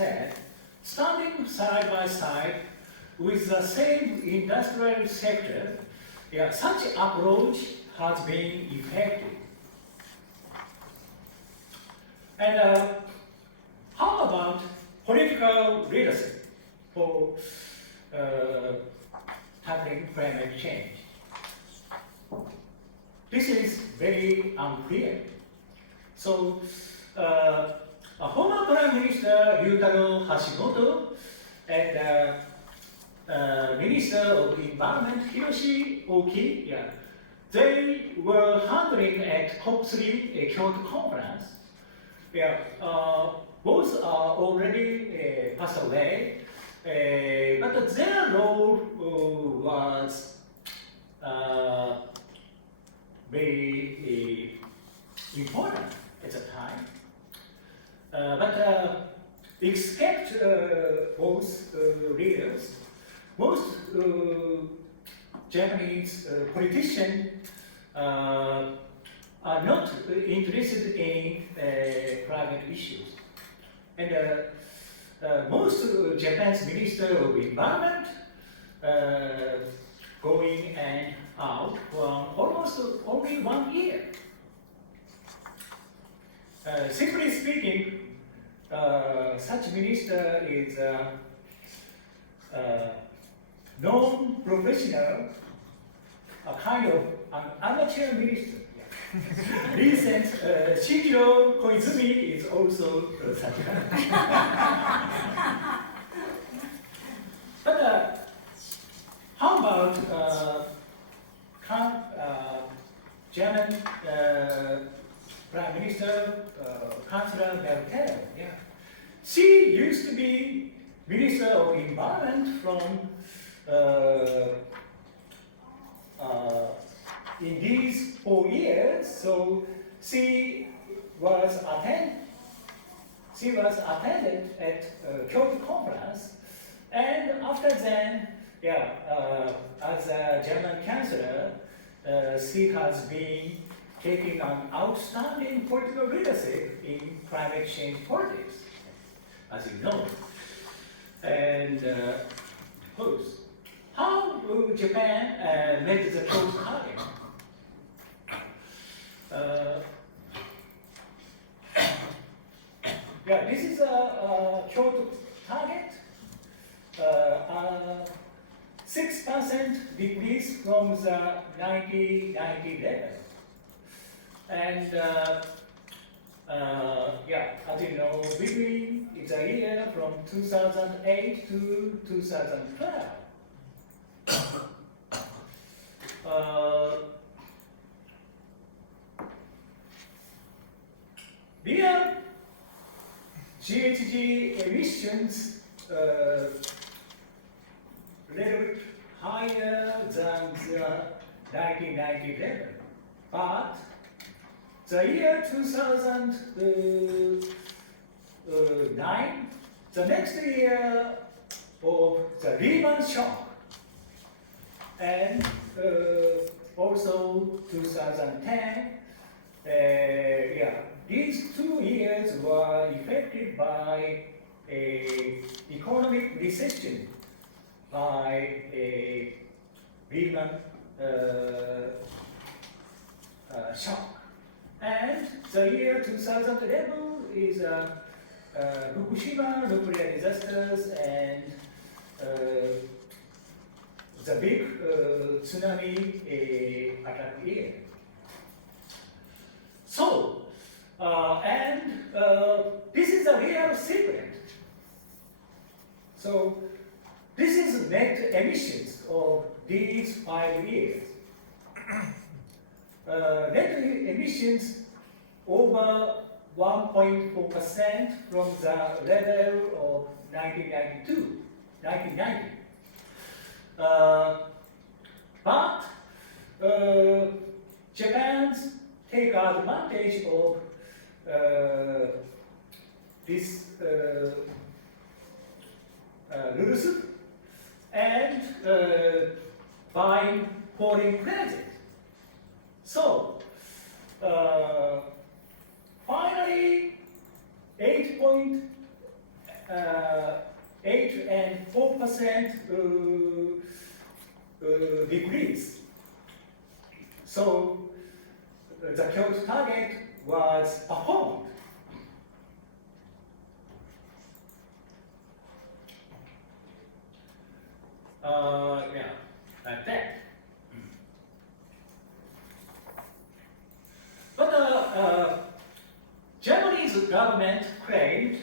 said, standing side by side with the same industrial sector, such approach has been effective. And how about political leadership for tackling climate change? This is very unclear. So, former Prime Minister Liou and Minister of Environment Hiroshi Oki, they were handling at COP3 Kyoto conference. Both are already passed away, but their role was very important at the time. But except both leaders, most Japanese politicians are not interested in climate issues. And most Japan's Minister of Environment going and out for almost only 1 year. Simply speaking, such minister is non-professional, a kind of an amateur minister. Recent Shigiro Koizumi is also such a But how about German Prime Minister Chancellor Merkel? She used to be Minister of Environment from in these 4 years, so she was attended at Kyoto conference, and after then, as a German Chancellor, she has been taking an outstanding political leadership in climate change politics, as you know. And how will Japan make the Kyoto target? This is a Kyoto target, 6% decrease from the 1990 level. And as you know, between it's a year from 2008 to 2012. Real GHG emissions little bit higher than the 1990 level, but the year 2009, the next year of the Lehman shock, and also 2010, these 2 years were affected by a economic recession, by a Lehman shock. And the year 2011 is Fukushima nuclear disasters and the big tsunami attack year. So, this is a real secret. So, this is net emissions of these 5 years. Net emissions over 1.4% from the level of 1990. But Japan take advantage of this rules and buying foreign credit. So finally, 8 and 4% decrease. So the Kyoto target was performed. Yeah, like that. But the Japanese government claimed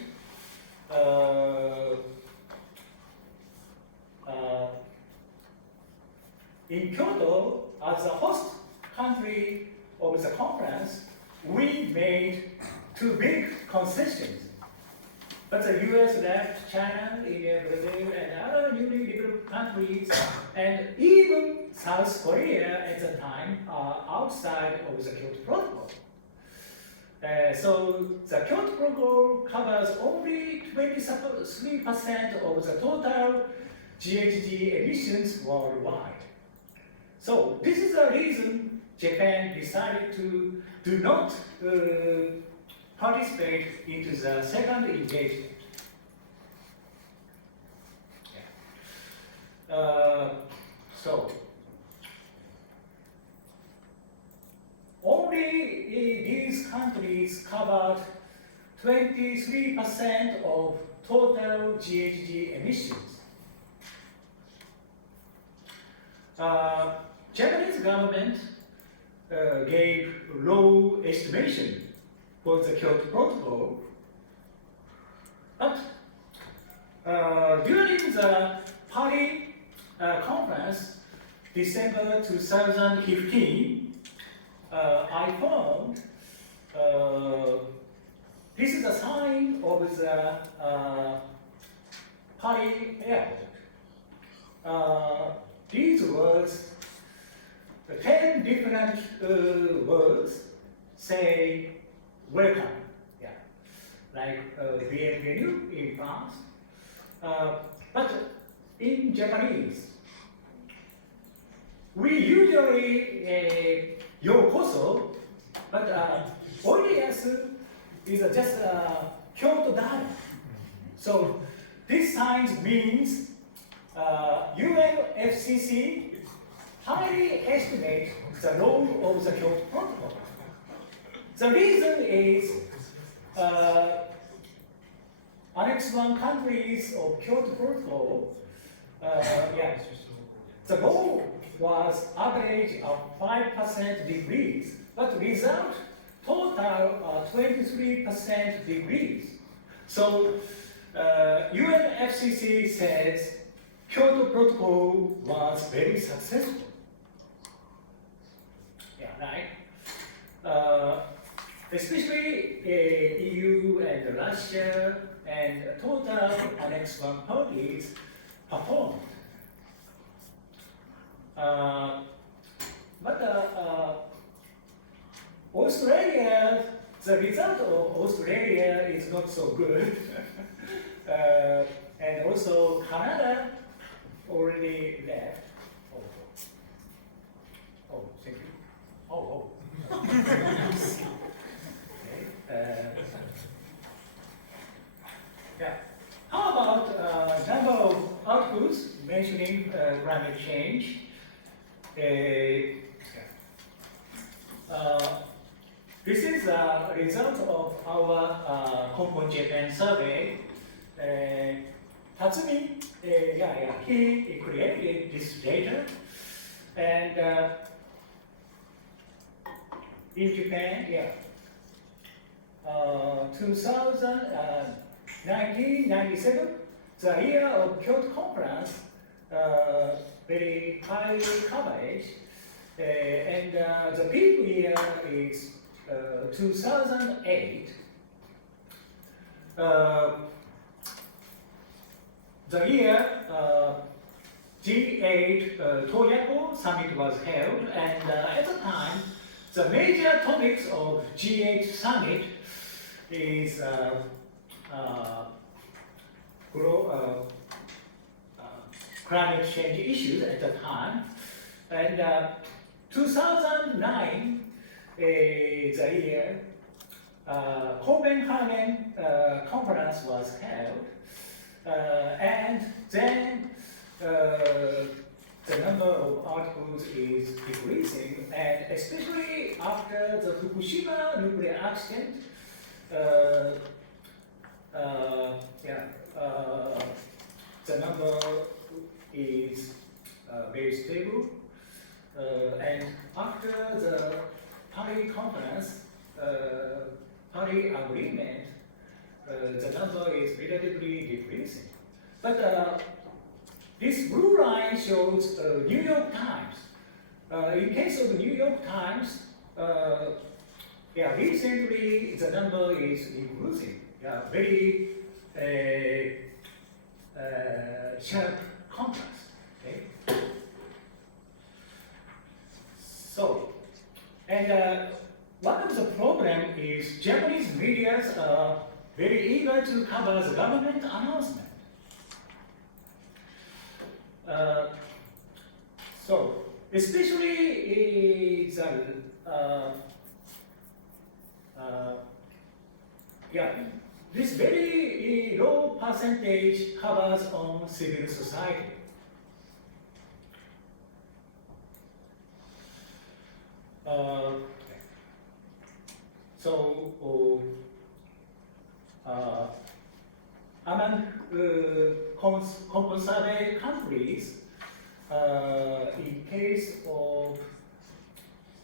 in Kyoto, as a host country of the conference, we made too big concessions. But the US left China, India, Brazil, and other newly developed countries, and even South Korea at the time are outside of the Kyoto Protocol. So the Kyoto Protocol covers only 23% of the total GHG emissions worldwide. So this is the reason Japan decided to do not participate into the second engagement. Yeah. So only these countries covered 23% of total GHG emissions. Japanese government gave low estimation for the Kyoto Protocol, but during the Paris conference, December 2015, I found this is a sign of the Paris airport. These words, 10 different words say welcome, yeah, like bienvenue in France. But in Japanese, we usually yokoso, but oideyasu is just Kyoto Dai. So this sign means UNFCCC highly estimate the role of the Kyoto Protocol. The reason is Annex 1 countries of Kyoto Protocol, yeah, the goal was average of 5% decrease, but result total 23% decrease. So UNFCCC says Kyoto Protocol was very successful. Yeah, right. Especially EU and Russia and total Annex 1 parties performed. But Australia, the result of Australia is not so good. And also Canada already left. Oh, thank you. Oh. Okay. Yeah. How about number of outputs mentioning climate change? This is a result of our Kompon Japan survey. Tatsumi, he created this data, and in Japan, 1997, the year of Kyoto Conference, very high coverage, and the peak year is 2008. The year G8 Tohoku summit was held, and at the time, the major topics of G8 summit is climate change issues at the time, and 2009 the year Copenhagen conference was held, And then the number of articles is decreasing, and especially after the Fukushima nuclear accident, the number is very stable. And after the Paris conference, Paris agreement, the number is relatively decreasing. But this blue line shows New York Times. In case of the New York Times, recently the number is increasing. Very sharp contrast. Okay? So, and one of the problem is Japanese media are very eager to cover the government announcement. So, especially this very low percentage covers on civil society. Among conservative countries, in case of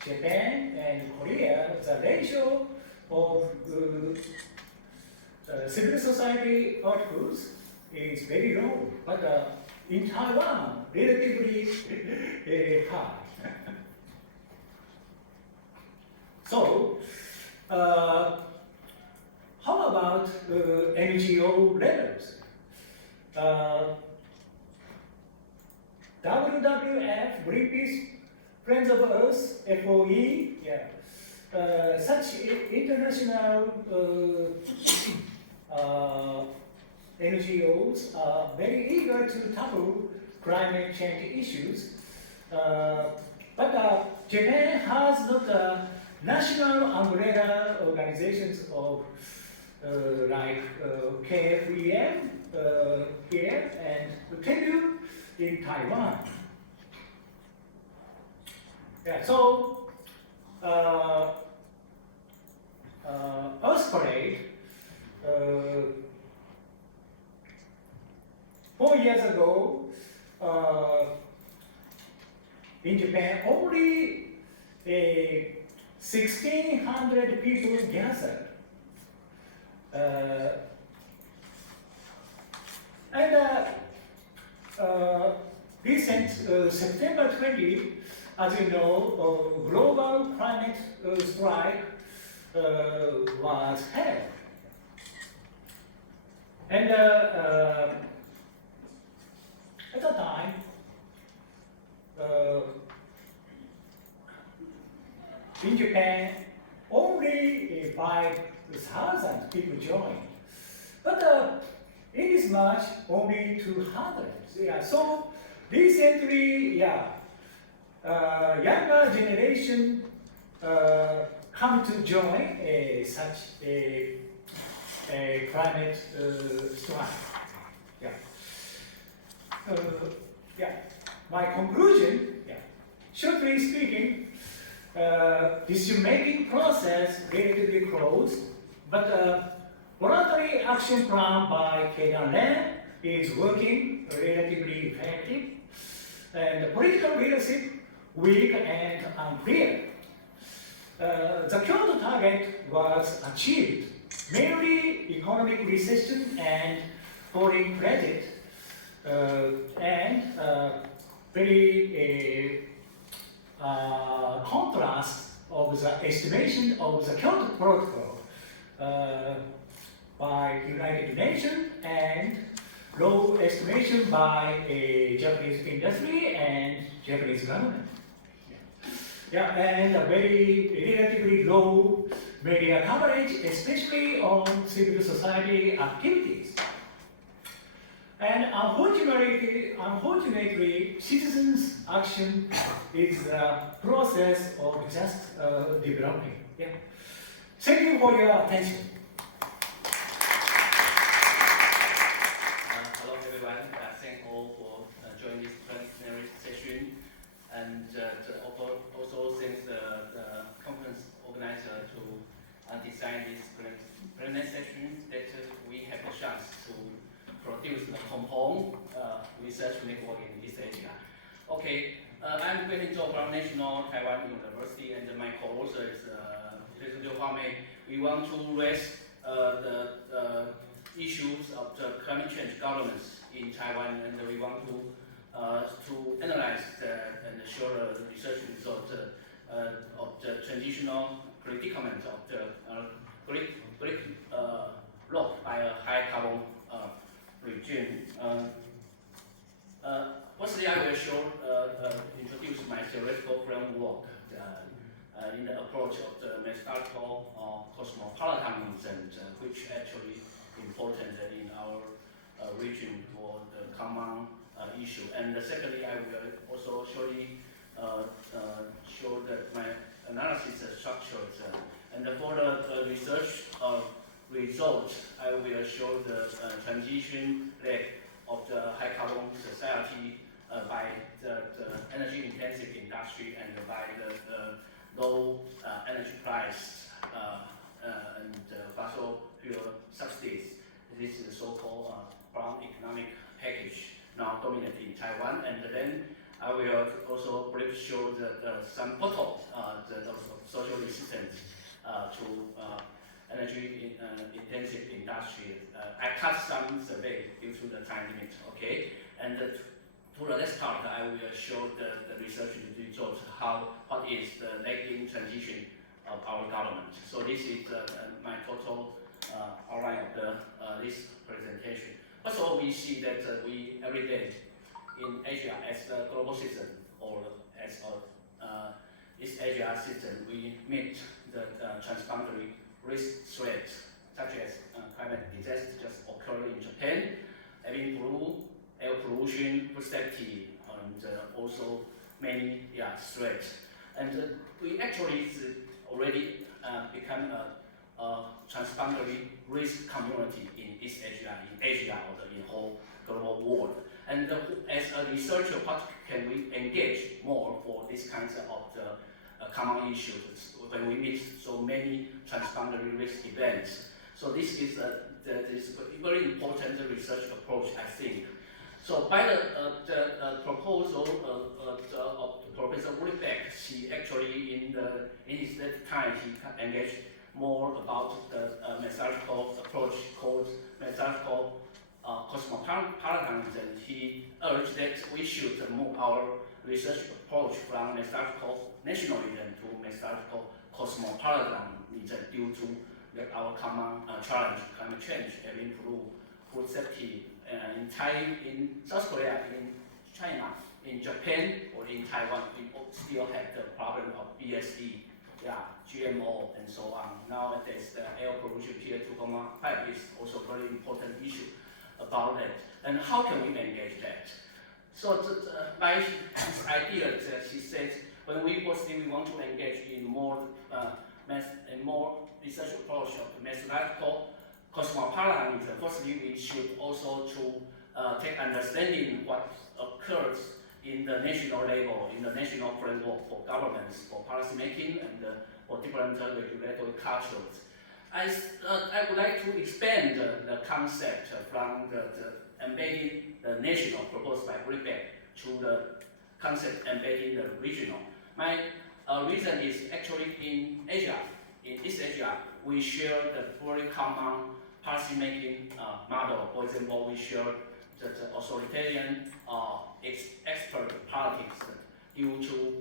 Japan and Korea, the ratio of civil society articles is very low, but in Taiwan, relatively high. So, how about NGO levels? WWF, Greenpeace, Friends of Earth, FOE, such international NGOs are very eager to tackle climate change issues, but Japan has not a national umbrella organizations of like KFEM here and TELU in Taiwan. So Earth Parade 4 years ago in Japan, only 1,600 people gathered. Recent September 20, as you know, global climate strike was held. And at the time, in Japan, only 5,000 people joined. But in this March, only 200. So recently, younger generation come to join such a climate strike. My conclusion, shortly speaking, decision-making process relatively closed, but voluntary action plan by Keidan is working relatively effective, and the political leadership weak and unclear. The Kyoto target was achieved, mainly economic recession and foreign credit, and very contrast of the estimation of the Kyoto Protocol by United Nations and low estimation by Japanese industry and Japanese government. And a very relatively low media coverage, especially on civil society activities. And unfortunately, citizens' action is a process of just developing. Thank you for your attention. Shu-Fen, and also thanks the conference organizer to design this plenary session that we have the chance to produce the compound research network in this area. Okay, I'm Kuei from National Taiwan University, and my co-author is Professor Liou. We want to raise the issues of the climate change governance in Taiwan, and we want to analyze and show the research results of the transitional predicament of the Gridlock by a high carbon regime. Firstly, I will introduce my theoretical framework in the approach of the methodological cosmopolitanism, which actually important in our region for the common issue. And secondly, I will also show that my analysis structures. And for the research results, I will show the transition leg of the high carbon society by the energy intensive industry and by the low energy price and fossil fuel subsidies. This is the so-called brown economic package now dominant in Taiwan. And then I will also briefly show some photo the social resistance to energy intensive industry. I cut some survey due to the time limit. Okay, and to the next part, I will show the research results, what is the lagging transition of our government. So this is my total outline of this presentation. Also, we see that we every day in Asia as a global citizen or as a East Asia citizen, we meet the transboundary risk threats such as climate disaster just occurred in Japan, having air pollution, food safety, and also many threats. And we actually already become a transboundary risk community in East Asia, in Asia, or in the whole global world. And as a researcher, what can we engage more for these kinds of the common issues when we meet so many transboundary risk events? So this is this very important research approach, I think. So by the proposal of Professor Gridlock, she actually in his time he engaged more about the methodological approach called methodological cosmopolitanism. He urged that we should move our research approach from methodological nationalism to methodological cosmopolitanism due to our common challenge, climate change, air pollution, food safety, in South Korea, in China, in Japan, or in Taiwan, we still have the problem of BSE, GMO, and so on. Nowadays, the air pollution PM2.5 is also a very important issue about that. And how can we engage that? So by his idea, she said, when we want to engage in more research approach of methodological cosmopolitanism, firstly, we should also take understanding what occurs in the national level, in the national framework for governments, for policy making, and for different regulatory cultures. I would like to expand the concept from the embedding the national proposed by Gridlock to the concept embedding the regional. My reason is actually in Asia, in East Asia, we share the very common policy-making model. For example, we share the authoritarian expert politics due to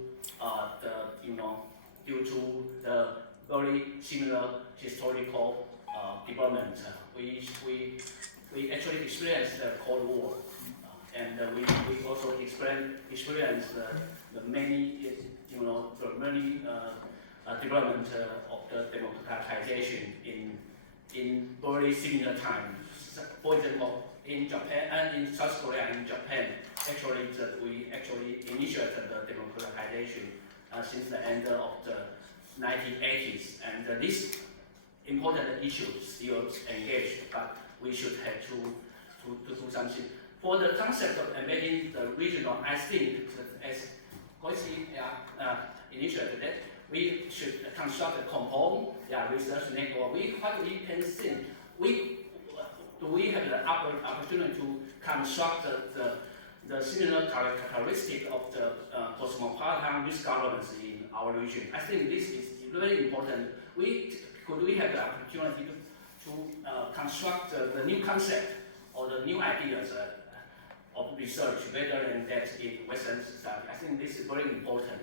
the very similar historical development. We actually experienced the Cold War, and we also experienced the many development of the democratization in very similar times. For example, in Japan and in South Korea and in Japan, actually we initiated the democratization since the end of the 1980s, and this important issue still engaged, but we should have to do something. For the concept of embedding the regional, I think that as Koichi initiated that we should construct a compound research network. What we can think, do we have the opportunity to construct the similar characteristic of the cosmopolitan risk governance in our region? I think this is very important. Could we have the opportunity to construct the new concept or the new ideas of research rather than that in Western society? I think this is very important.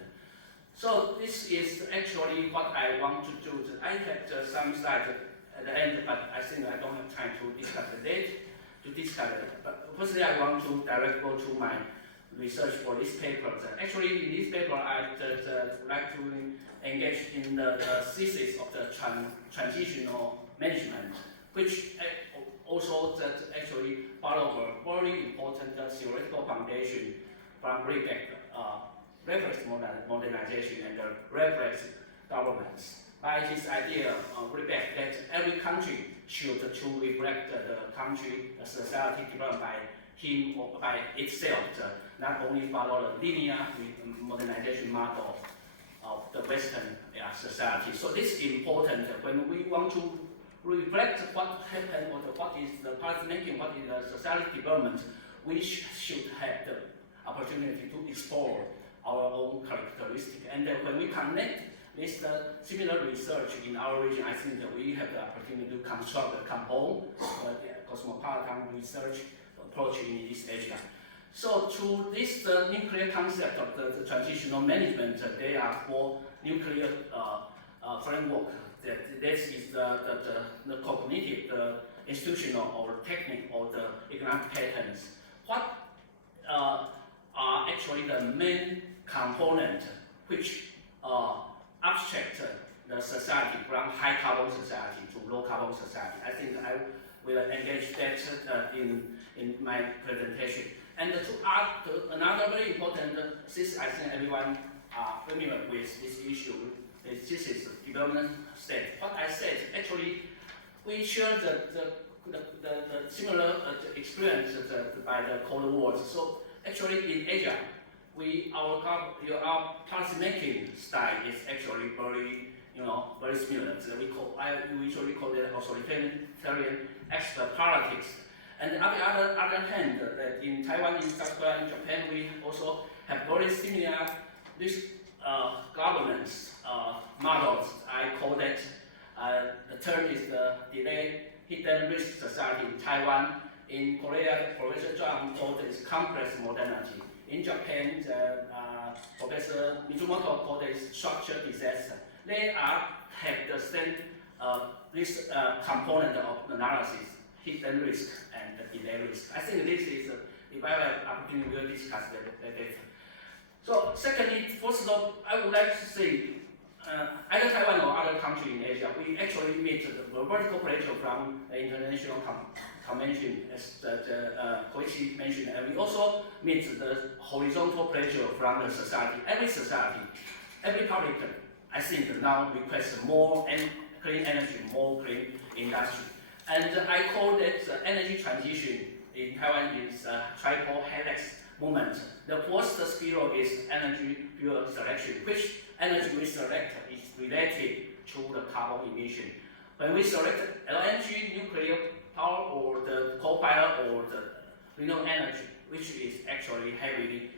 So this is actually what I want to do. I had some slides at the end, but I think I don't have time to discuss the date, to discuss it. But firstly, I want to directly go to my research for this paper. Actually, in this paper, I would like to engage in the thesis of the transitional management, which also actually follow a very important theoretical foundation from reflex modernization and reflex governance. By his idea, Rebecca, that every country should to reflect the country, the society developed by him or by itself, not only follow the linear modernization model of the Western society. So this is important when we want to reflect what happened or what is the policy making, what is the society development. We should have the opportunity to explore our own characteristics. And when we connect this similar research in our region, I think that we have the opportunity to construct a compound cosmopolitan research approach in East Asia. So to this nuclear concept of the transitional management, there are 4 nuclear framework. This is the cognitive, the institutional or technique or the economic patterns. What are actually the main component which abstract the society from high carbon society to low carbon society? I think I will engage that in my presentation. And to add another very important, since I think everyone are familiar with this issue, this is development state. What I said, actually, we share the similar experience by the Cold War. So actually in Asia, our policy making style is actually very similar. We usually call it authoritarian expert politics. And on the other hand, in Taiwan, in South Korea, in Japan, we also have very similar governance models. I call that the term is the delay hidden risk society in Taiwan. In Korea, Professor Zhang called it complex modernity. In Japan, Professor Mizumoto called it structured disaster. They have the same this component of analysis, hidden risk and delay risk. I think this is, if I have opportunity, we'll discuss that data. So secondly, first of all, I would like to say, either Taiwan or other country in Asia, we actually meet the vertical pressure from the international convention, as Koichi mentioned, and we also meet the horizontal pressure from the society. Every public, I think now requests more clean energy, more clean industry. And I call that energy transition in Taiwan is triple helix movement. The first spiral is energy fuel selection, which energy we select is related to the carbon emission. When we select LNG, nuclear power, or the coal-fired, or the renewable energy, which is actually heavily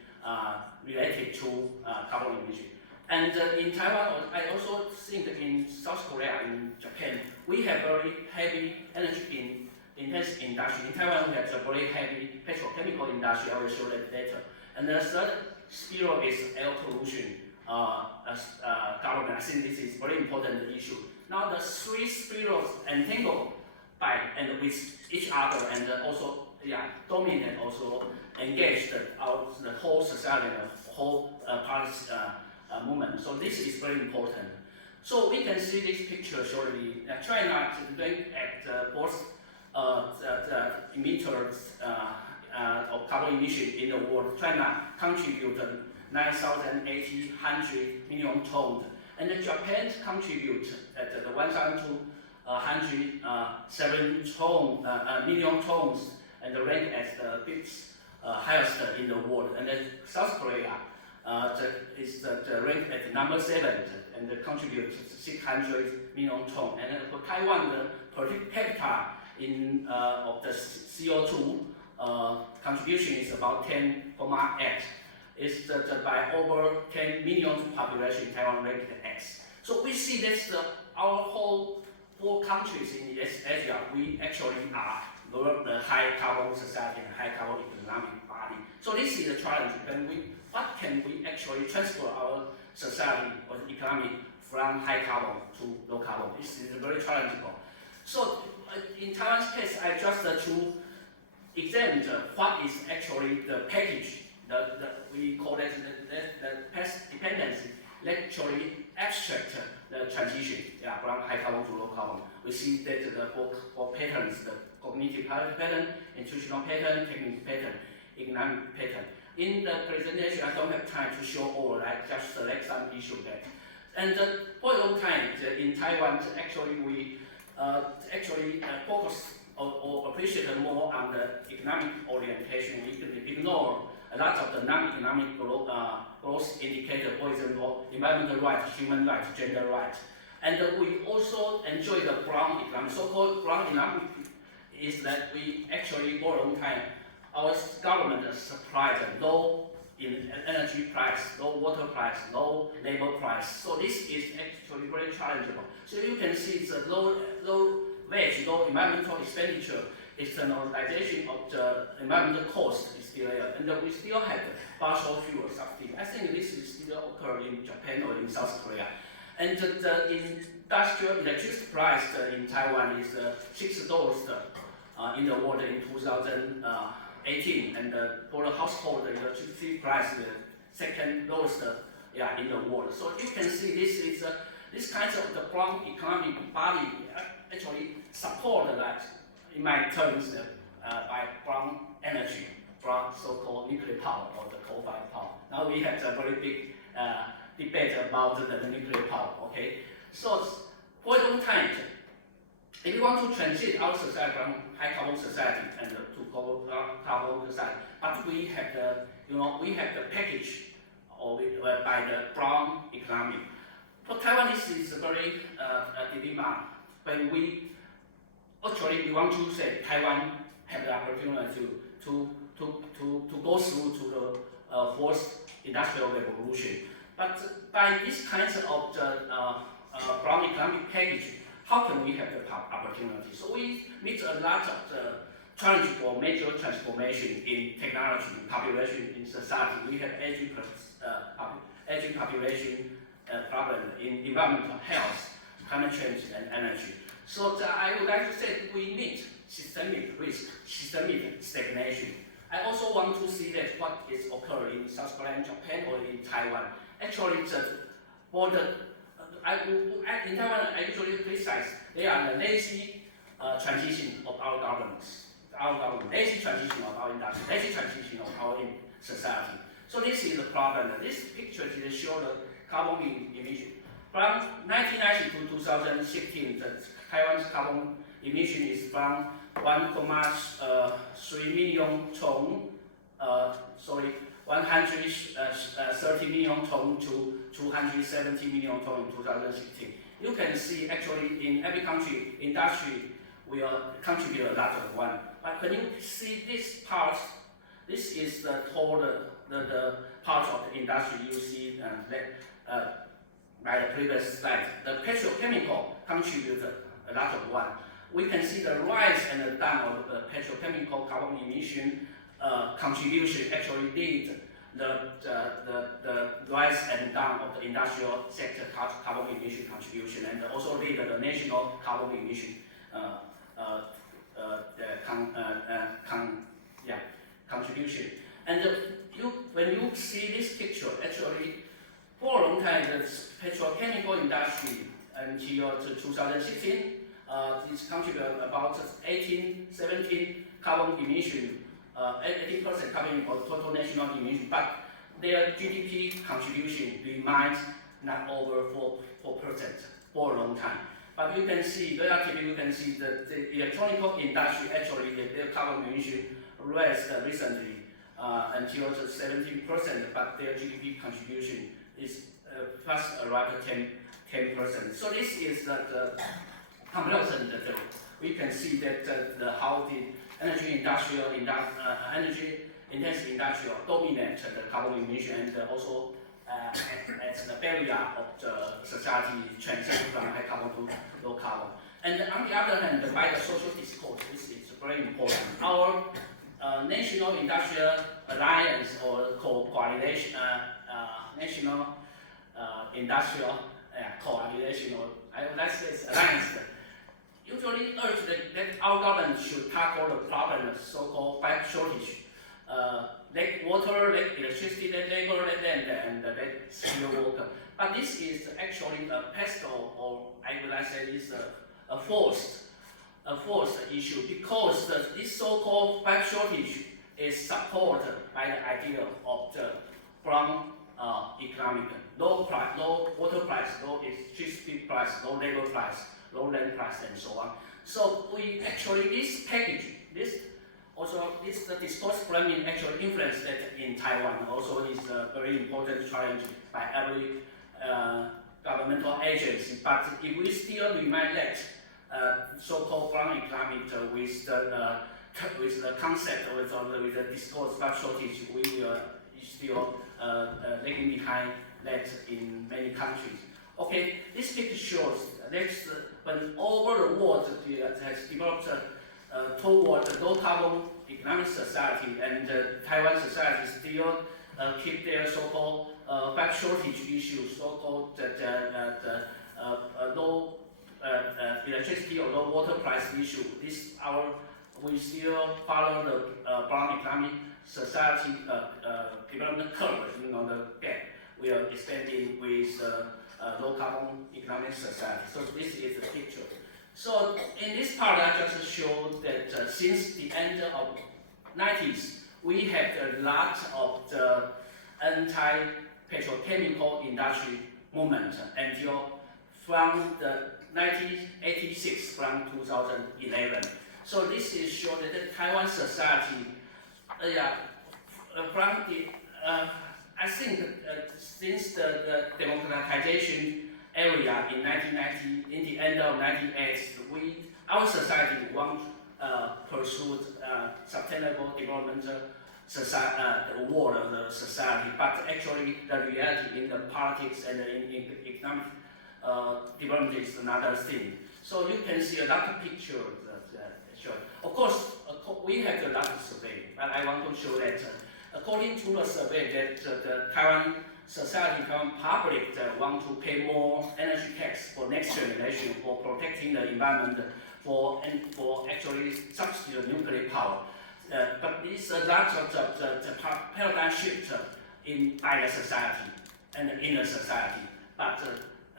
related to carbon emission. And in Taiwan, I also think in South Korea, in Japan, we have very heavy energy intense industry. In Taiwan, we have a very heavy petrochemical industry. I will show that later. And the third spiral is air pollution government. I think this is very important issue. Now the 3 spirals entangle by and with each other, and also dominate, also engage the whole society, the whole policy movement. So this is very important. So we can see this picture shortly. China is doing at both the emitters of carbon emission in the world. China contributed 9,800 million tons, and Japan contribute at the 1,207 million tons, and rank as the 5th highest in the world. And then South Korea the rank at number 7 and contributes 600 million tons. And for Taiwan, the per capita of the CO2 contribution is about 10.8. It's by over 10 million population, Taiwan ranked X. So we see that our whole 4 countries in Asia, we actually are the high carbon society and high carbon economic body. So this is the challenge. What can we actually transfer our society or economy from high carbon to low carbon? This is very challenging. So in Taiwan's case, I just to examine what is actually the package. We call it the past dependency. Actually abstract the transition from high carbon to low carbon. We see that the four patterns, the cognitive pattern, institutional pattern, technical pattern, economic pattern. In the presentation, I don't have time to show all, I just select some issue there. And for a long time, in Taiwan, actually we focus or appreciate more on the economic orientation. We ignore a lot of the non-economic growth indicators, for example, environmental rights, human rights, gender rights. And we also enjoy the brown economic. So-called brown economic is that we actually, for a long time, our government supplied low energy price, low water price, low labor price. So this is actually very challenging. So you can see it's a low wage, low environmental expenditure, externalization of the environmental cost is still there, and we still have the fossil fuel subsidy. I think this is still occurring in Japan or in South Korea. And the industrial electricity price in Taiwan is $6 in the world in 2018, and for the household electricity price, the second lowest in the world. So you can see this kind of the brown economic body actually support that, in my terms, by brown energy, brown so-called nuclear power or the coal-fired power. Now we have a very big debate about the nuclear power. Okay, so for a long time, if we want to transit our society from high carbon society and to low carbon society, but we have the package by the brown economy. For Taiwan, this is a very dilemma. When we want to say Taiwan have the opportunity to go through to the fourth industrial revolution. But by this kinds of the brown economic package, how can we have the opportunity? So we meet a lot of the challenge for major transformation in technology, in population, in society. We have aging population problem in environmental health, climate change, and energy. So I would like to say we meet systemic risk, systemic stagnation. I also want to see that what is occurring in South Korea and Japan or in Taiwan. Actually, in Taiwan, I usually criticize they are the lazy transition of our government, lazy transition of our industry, lazy transition of our society. So this is the problem. This picture shows the carbon emission. From 1990 to 2016, the Taiwan's carbon emission is from 1.3 million ton, 130 million ton to 270 million ton in 2016. You can see actually in every country, industry will contribute a lot of one. But when you see this part, this is the part of the industry you see by the previous slide. The petrochemical contribute a lot of one. We can see the rise and the down of the petrochemical carbon emission contribution actually lead the rise and down of the industrial sector carbon emission contribution, and also lead the national carbon emission contribution. And when you see this picture, actually, for a long time, the petrochemical industry until 2016, this contributed about 17 carbon emission, 80% carbon of total national emission, but their GDP contribution remains not over 4% for a long time. But you can see, relatively, you can see that the electronic industry actually, their carbon emission raised recently until 17%, but their GDP contribution is first around 10%. So this is the comparison that we can see that how the energy intensive industrial dominate the carbon emission and also as the barrier of the society transition from high carbon to low carbon. And on the other hand, by the social discourse, this is very important. Our National Industrial Alliance or coalition, National Industrial Coalition, or I would like to say alliance, usually urge that our government should tackle the problem of so-called pipe shortage. Like water, like electricity, like labor, like land, and like skilled worker. But this is actually a pestle, or I would like to say this a forced issue, because this so-called pipe shortage is supported by the idea of the brown economic, low price, low water price, low electricity price, low labor price, low land price, and so on. So we actually this package, this the discourse framing actually influenced that in Taiwan. Also is a very important challenge by every governmental agency. But if we still remain that so-called brown economic with the concept with the discourse pipe shortage, we will still lagging behind that in many countries. Okay, this picture shows that when over the world has developed toward the low carbon economic society, and Taiwan society still keep their so-called pipe shortage issues, so-called low electricity or low water price issue. We still follow the brown economic society development curve, the gap we are expanding with low carbon economic society. So this is the picture. So in this part, I just showed that since the end of 90s, we had a lot of the anti-petrochemical industry movement until from the 1986 from 2011. So this is showing that the Taiwan society, from the I think since the democratization area in 1990, in the end of 1980s, our society want pursue sustainable development world of the society, but actually the reality in the politics and in economic development is another thing. So you can see a lot of pictures. Of course, we have a lot of survey, but I want to show that according to the survey that the Taiwan society, Taiwan public want to pay more energy tax for next generation, for protecting the environment, for actually subsidy the nuclear power. But this a lot of the paradigm shift by the society and in the society. But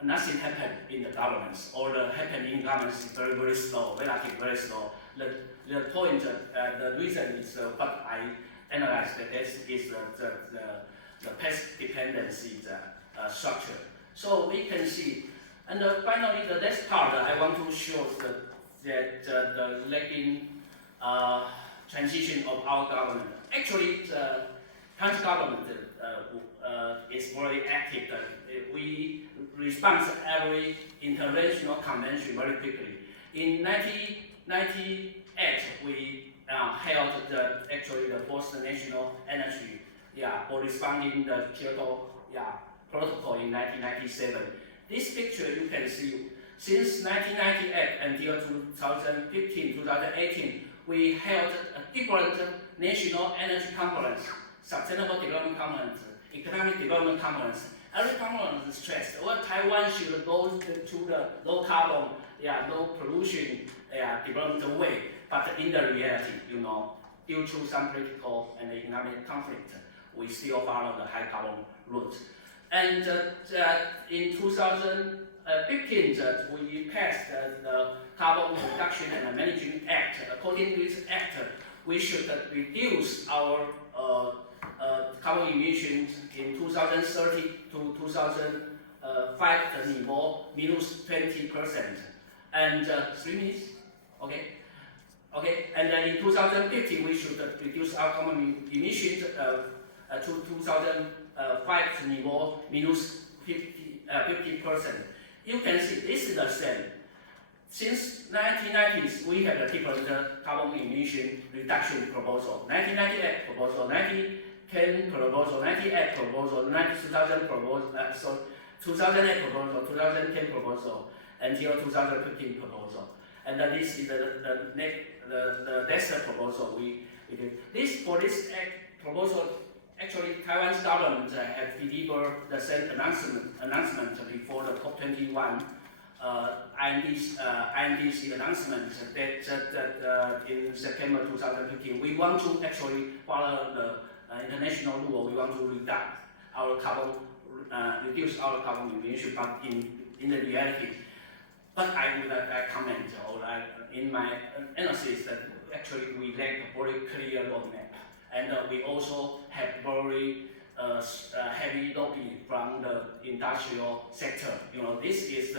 nothing happened in the governments, or the happening in governments is very, very slow, relatively very slow. The point, the reason is what I analyzed, that this is the past dependency structure. So we can see, and finally the next part I want to show that the lagging transition of our government. Actually, the Taiwan's government is very active. We respond to every international convention very quickly. In 1998, we held the first national energy for responding the Kyoto protocol in 1997. This picture you can see since 1998 until 2015, 2018, we held a different national energy conference, sustainable development conference, economic development conference. Every conference stressed, Taiwan should go to the low carbon, low pollution development way. But in the reality, due to some political and economic conflict, we still follow the high carbon route. And in 2015, we passed the Carbon Reduction and Management Act. According to this act, we should reduce our carbon emissions in 2030 to 2005 level minus 20%. And 3 minutes, okay. Okay, and then in 2050 we should reduce our carbon emissions to 2005 level minus 50%. You can see this is the same. Since 1990s, we have a different carbon emission reduction proposal. 1998 proposal, 1910 proposal, 98 proposal, 2000 proposal, 2008 proposal, 2010 proposal, until 2015 proposal. And this is the next proposal we did. For this proposal, actually Taiwan's government has delivered the same announcement before the COP21 INDC announcement that in September 2015 we want to actually follow the international rule. We want to reduce our carbon emission, but in the reality. But I would comment in my analysis that actually we lack a very clear roadmap, and we also have very heavy lobby from the industrial sector. This is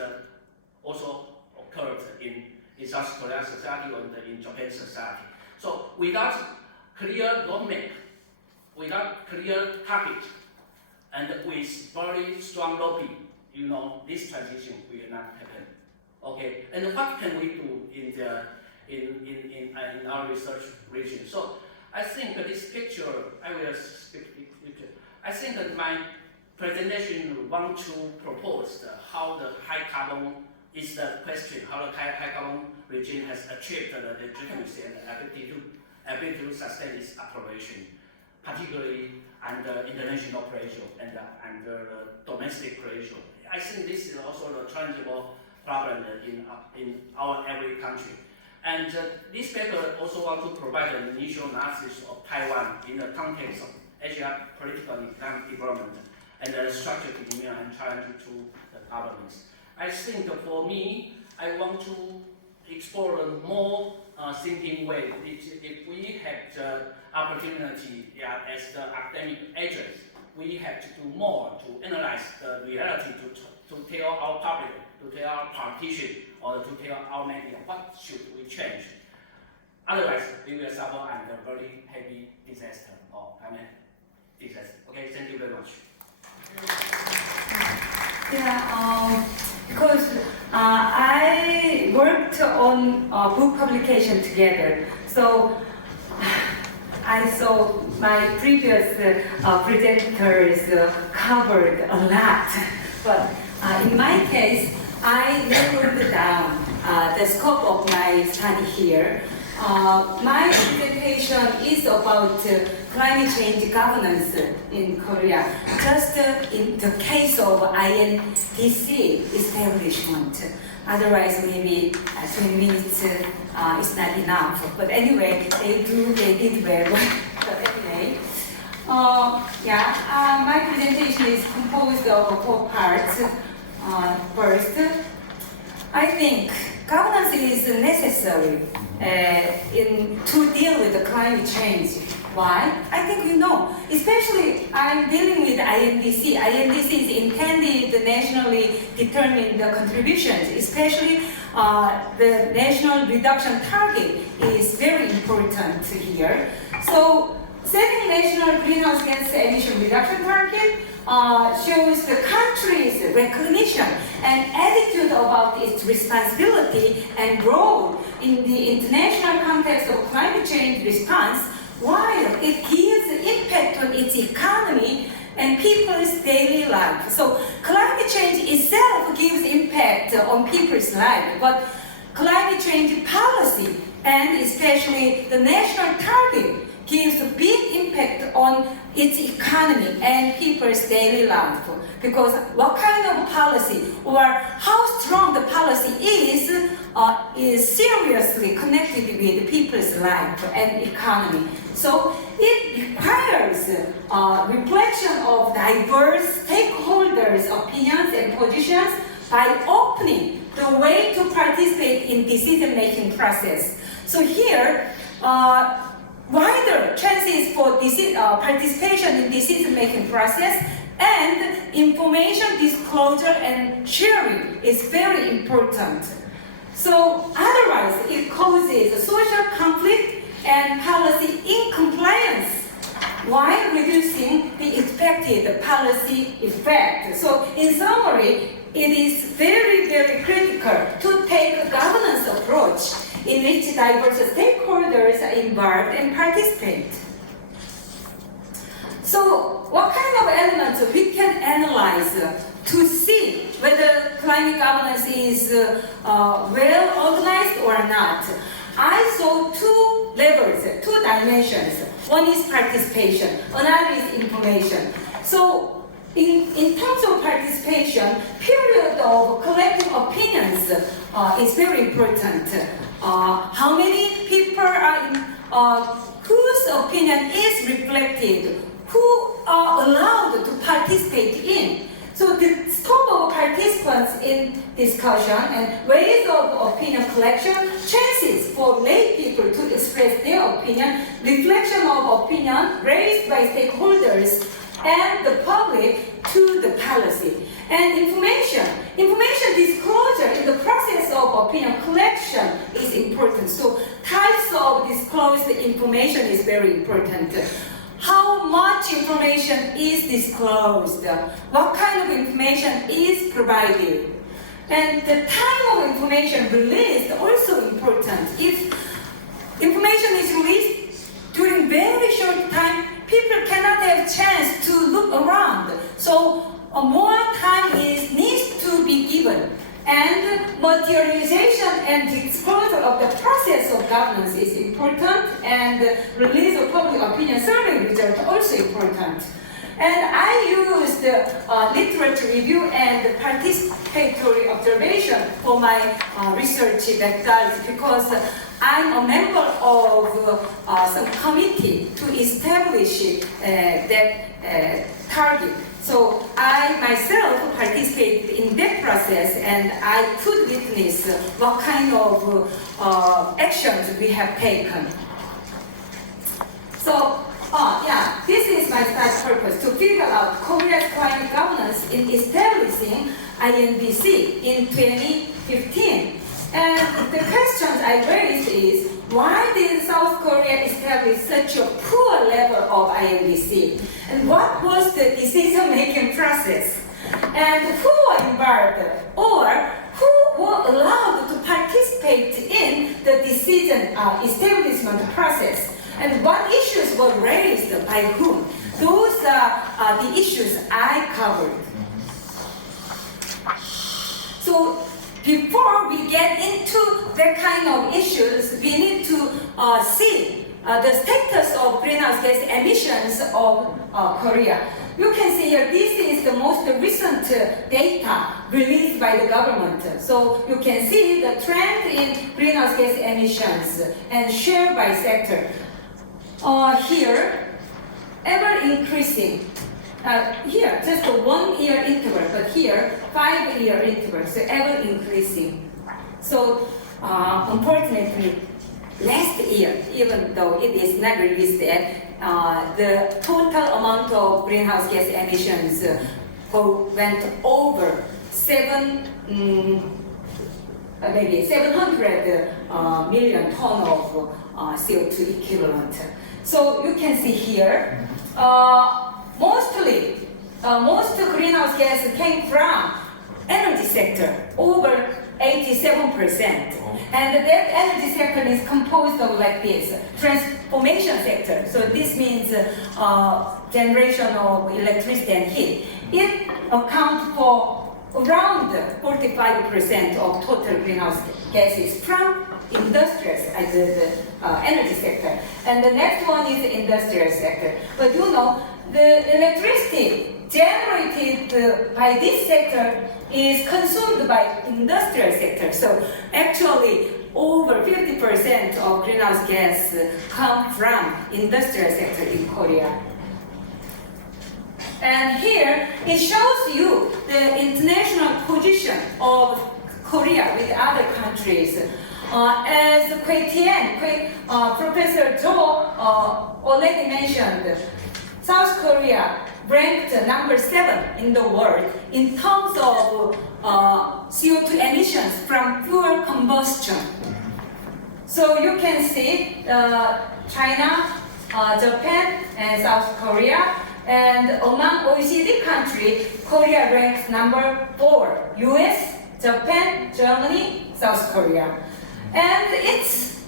also occurred in South Korean society and in Japan society. So without clear roadmap, without clear target, and with very strong lobby, this transition will not happen. Okay, and what can we do in our research region? So I think that this picture, I will speak picture. I think that my presentation want to propose how the high carbon is the question, how the high carbon regime has achieved the legitimacy and ability to sustain its operation, particularly under international pressure and under domestic pressure. I think this is also the challengeable problem in our every country. And this paper also want to provide an initial analysis of Taiwan in the context of Asia political and economic development and the structural development and challenge to the governments. I think for me, I want to explore a more thinking way. If we have the opportunity as the academic agents, we have to do more to analyze the reality, to tell our public, to tell our politician, or to tell our media what should we change. Otherwise, we will suffer under very heavy disaster or climate disaster. Okay, thank you very much. Yeah, because I worked on book publication together, so I saw my previous presenters covered a lot, but in my case, I narrowed down the scope of my study here. My presentation is about climate change governance in Korea, just in the case of INDC establishment. Otherwise, maybe 20 minutes is not enough. But anyway, they did well. But anyway, my presentation is composed of 4 parts. First, I think governance is necessary to deal with the climate change. Why? I think you know. Especially, I'm dealing with INDC. INDC is intended nationally determined contributions. Especially, the national reduction target is very important here. So, setting national greenhouse gas emission reduction target shows the country's recognition and attitude about its responsibility and role in the international context of climate change response, while it gives impact on its economy and people's daily life. So climate change itself gives impact on people's life, but climate change policy and especially the national target gives a big impact on its economy and people's daily life. Because what kind of policy or how strong the policy is seriously connected with people's life and economy. So it requires reflection of diverse stakeholders' opinions and positions by opening the way to participate in decision-making process. So here, wider chances for participation in decision-making process and information disclosure and sharing is very important. So otherwise, it causes social conflict and policy incompliance while reducing the expected policy effect. So in summary, it is very, very critical to take a governance approach in which diverse stakeholders are involved and participate. So what kind of elements we can analyze to see whether climate governance is well organized or not? I saw two levels, two dimensions. One is participation, another is information. So in terms of participation, period of collecting opinions is very important. How many people are whose opinion is reflected, who are allowed to participate in. So the scope of participants in discussion and ways of opinion collection, chances for lay people to express their opinion, reflection of opinion raised by stakeholders and the public to the policy. And information disclosure in the process of opinion collection is important. So types of disclosed information is very important. How much information is disclosed? What kind of information is provided? And the time of information released also important. If information is released during very short time, people cannot have chance to look around. So more time needs to be given. And materialization and disclosure of the process of governance is important, and release of public opinion survey results also important. And I used literature review and participatory observation for my research methods because I'm a member of some committee to establish that target. So I myself participated in that process, and I could witness what kind of actions we have taken. So, this is my study purpose, to figure out Korea's climate governance in establishing INDC in 2015. And the questions I raised is, why did South Korea establish such a poor level of INDC? And what was the decision-making process? And who were involved, or who were allowed to participate in the decision establishment process? And what issues were raised by whom? Those are the issues I covered. So before we get into that kind of issues, we need to see the status of greenhouse gas emissions of Korea. You can see here, this is the most recent data released by the government. So you can see the trend in greenhouse gas emissions and share by sector. Here, ever increasing. Here, just a 1 year interval, but here, 5 year interval, so ever increasing. So, unfortunately, last year, even though it is not released yet, the total amount of greenhouse gas emissions went over maybe 700 million ton of CO2 equivalent. So you can see here, most greenhouse gas came from energy sector, over 87%. And that energy sector is composed of like this, transformation sector. So this means generation of electricity and heat. It accounts for around 45% of total greenhouse gases from industrial, the energy sector. And the next one is the industrial sector. But you know, the electricity generated by this sector is consumed by industrial sector. So actually, over 50% of greenhouse gas come from industrial sector in Korea. And here, it shows you the international position of Korea with other countries. As Tien, Professor Chou already mentioned, South Korea ranked number 7 in the world in terms of CO2 emissions from fuel combustion. So you can see China, Japan, and South Korea. And among OECD countries, Korea ranks number 4. US, Japan, Germany, South Korea. And its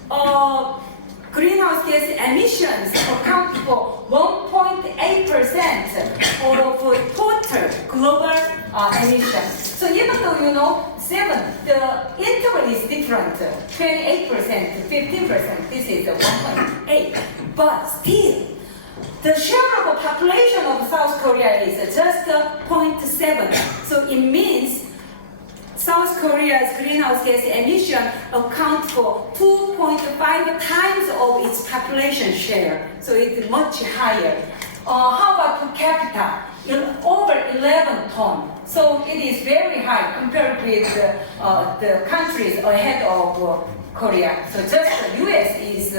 greenhouse gas emissions account for 1.8% of total global emissions. So even though you know 7, the interval is different, 28%, 15%, this is 1.8. But still, the share of the population of South Korea is just 0.7. So it means South Korea's greenhouse gas emission account for 2.5 times of its population share. So it's much higher. How about per capita? Over 11 tons. So it is very high compared with the countries ahead of Korea. So just the US is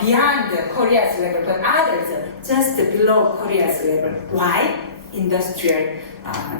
beyond Korea's level, but others just below Korea's level. Why? Industrial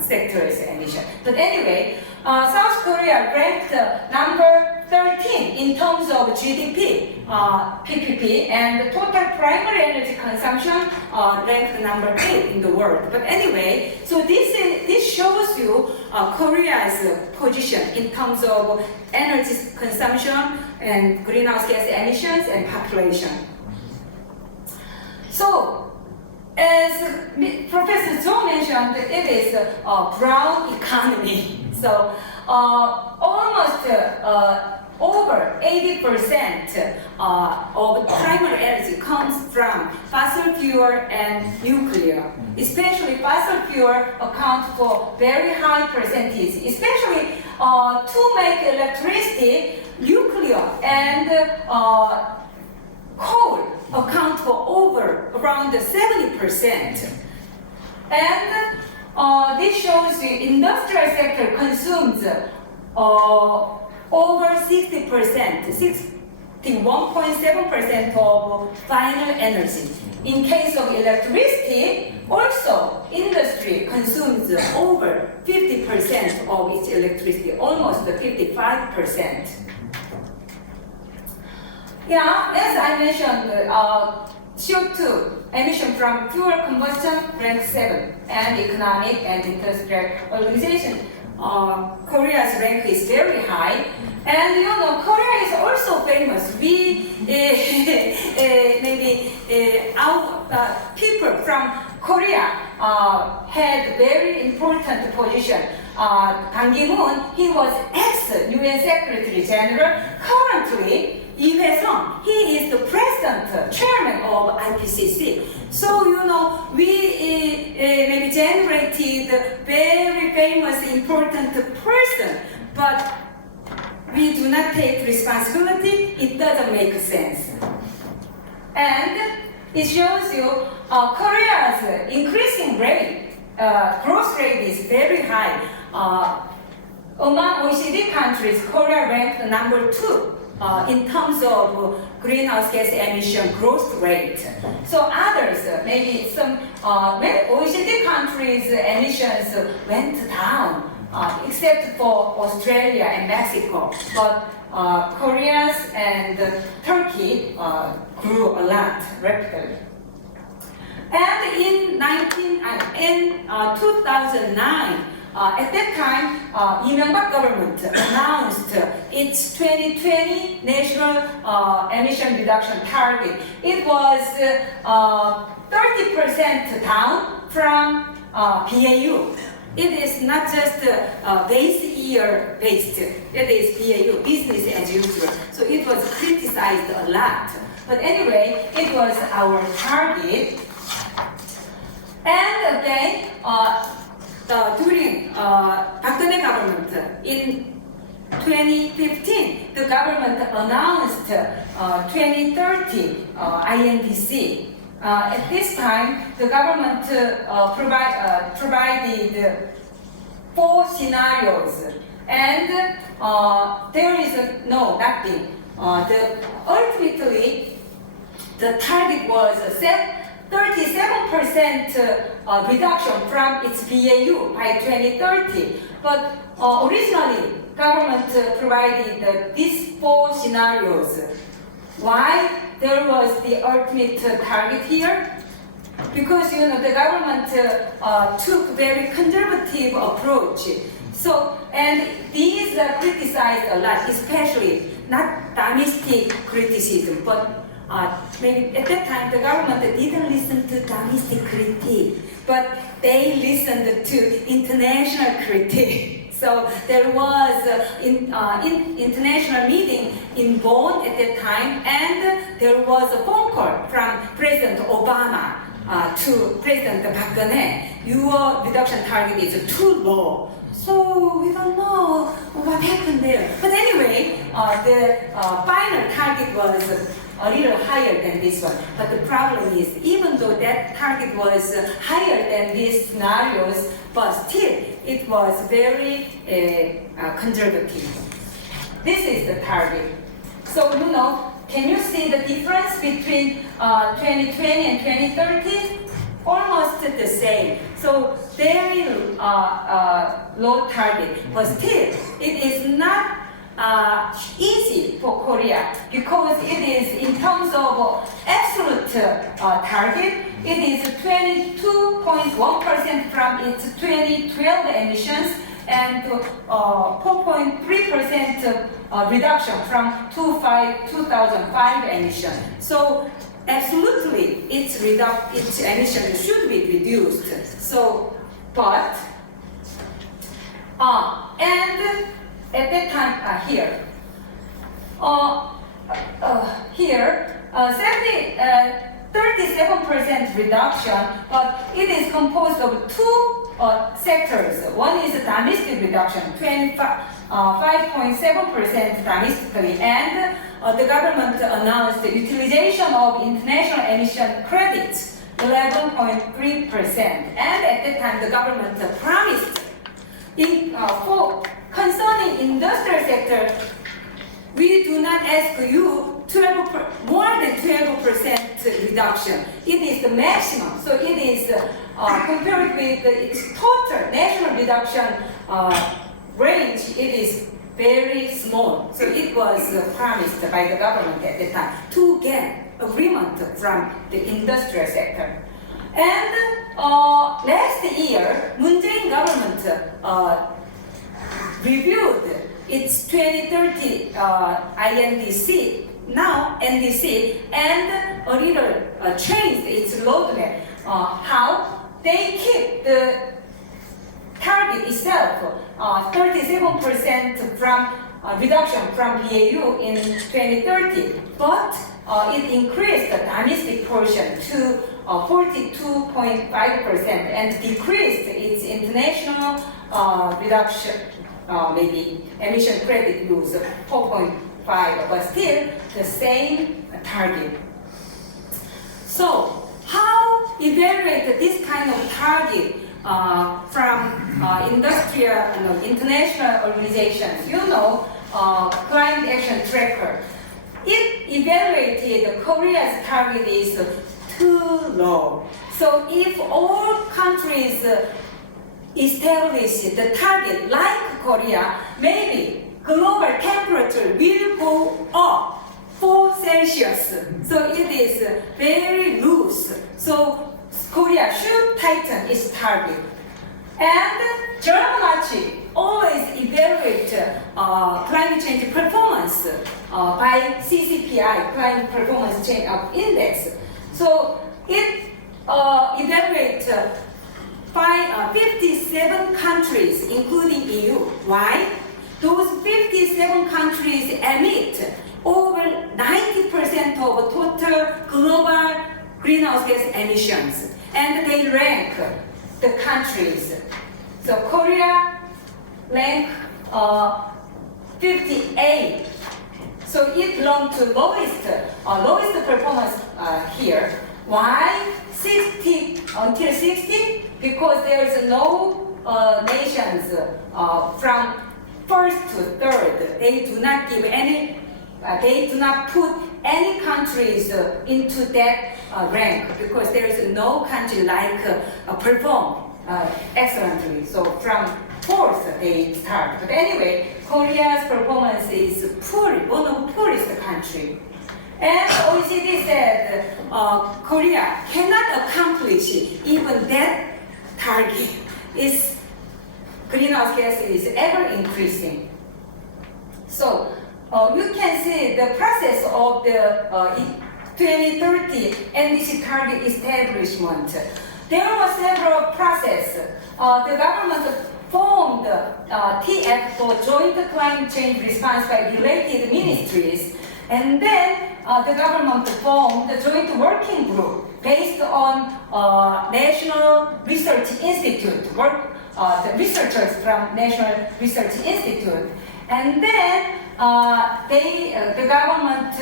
sector's emission. But anyway, South Korea ranked number 13 in terms of GDP, PPP, and total primary energy consumption ranked number 8 in the world. But anyway, so this shows you Korea's position in terms of energy consumption and greenhouse gas emissions and population. So, as Professor Chou mentioned, it is a brown economy. So almost over 80% of primary energy comes from fossil fuel and nuclear. Especially fossil fuel account for very high percentage, especially to make electricity, nuclear and coal account for around 70%. And this shows the industrial sector consumes over 60%, 61.7% of final energy. In case of electricity, also industry consumes over 50% of its electricity, almost 55%. Yeah, as I mentioned, CO2 emission from fuel combustion ranks 7, and economic and industrial organization. Korea's rank is very high, and you know Korea is also famous. We our people from Korea had very important position. Kang Ki-moon, he was ex-UN Secretary General. Currently, Lee Hye-sung, he is the president, chairman of IPCC. So, you know, we maybe generated very famous, important person, but we do not take responsibility. It doesn't make sense. And it shows you Korea's increasing rate, growth rate is very high. Among OECD countries, Korea ranked number 2. In terms of greenhouse gas emission growth rate. So others, maybe some OECD countries' emissions went down, except for Australia and Mexico. But Korea's and Turkey grew a lot rapidly. And in 2009, at that time, Lee-myung-bak government announced its 2020 national emission reduction target. It was 30% down from BAU. It is not just base year based, it is BAU, business as usual. So it was criticized a lot. But anyway, it was our target. And again, during Park Geun-hye government in 2015, the government announced 2030 INDC. At this time, the government provided 4 scenarios, and there is nothing. Ultimately, the target was set 37% reduction from its BAU by 2030. But originally, government provided these 4 scenarios. Why there was the ultimate target here? Because the government took very conservative approach. So, and these are criticized a lot, especially not domestic criticism, but maybe at that time the government didn't listen to domestic critique, but they listened to international critique. So there was an international meeting in Bonn at that time, and there was a phone call from President Obama to President Park Geun-hye. Your reduction target is too low. So we don't know what happened there. But anyway, the final target was a little higher than this one. But the problem is, even though that target was higher than these scenarios, but still it was very conservative. This is the target. So can you see the difference between 2020 and 2030? Almost the same. So very low target, but still it is not easy for Korea, because it is, in terms of absolute target, it is 22.1% from its 2012 emissions and 4.3% reduction from 2005 emissions. So absolutely, its emission should be reduced. So, but and at that time here, 37% reduction, but it is composed of 2 sectors. One is domestic reduction, 5.7% domestically, and the government announced the utilization of international emission credits, 11.3%. And at that time, the government promised, concerning industrial sector, we do not ask you more than 12% reduction. It is the maximum. So it is compared with its total national reduction range, it is very small. So it was promised by the government at the time to get agreement from the industrial sector. And last year, Moon-jae-in government reviewed its 2030 INDC, now NDC, and a little changed its roadmap. How they keep the target itself, 37% from reduction from BAU in 2030, but it increased the domestic portion to 42.5% and decreased its international reduction, maybe emission credit use, 4.5, but still the same target. So how evaluate this kind of target from industrial and international organizations? Climate Action Tracker. It evaluated Korea's target is too low. So if all countries establish the target like Korea, maybe global temperature will go up 4 Celsius. So it is very loose. So Korea should tighten its target. And Germany always evaluate climate change performance by CCPI, Climate Performance Change Index. So it evaluates 57 countries, including EU. Why? Those 57 countries emit over 90% of total global greenhouse gas emissions, and they rank the countries. So Korea ranked 58. So it belongs to lowest performance here. Why 60 until 60? Because there is no nations from first to third. They do not give any. They do not put any countries into that rank because there is no country like perform excellently. So from fourth they start. But anyway, Korea's performance is poor, one of the poorest country. And OECD said Korea cannot accomplish even that target. Its greenhouse gas is ever increasing. So you can see the process of the 2030 NDC target establishment. There were several processes. The government formed TF for Joint Climate Change Response by related ministries, and then the government formed a joint working group based on National Research Institute, the researchers from National Research Institute. And then the government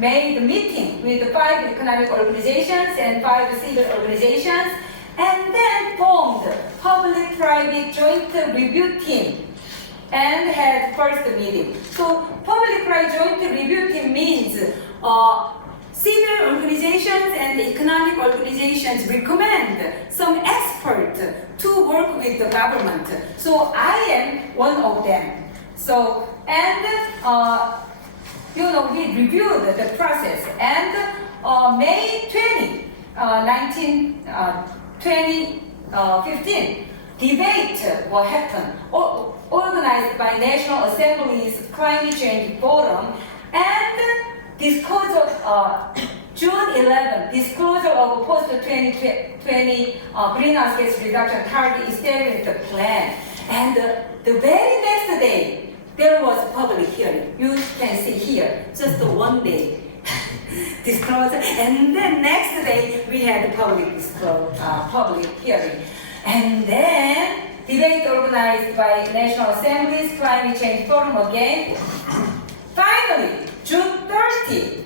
made a meeting with 5 economic organizations and 5 civil organizations, and then formed public-private joint review team and had first meeting. So public-private joint review team means civil organizations and economic organizations recommend some expert to work with the government. So I am one of them. So, and we reviewed the process, and May 20, 2015, debate will happen, organized by National Assembly's Climate Change Forum, and disclosure, June 11, disclosure of post-2020 greenhouse gas reduction target established the plan. And the very next day, there was a public hearing. You can see here, just one day disclosure, and then next day we had the public hearing. And then debate organized by National Assembly's Climate Change Forum again. Finally, June 30,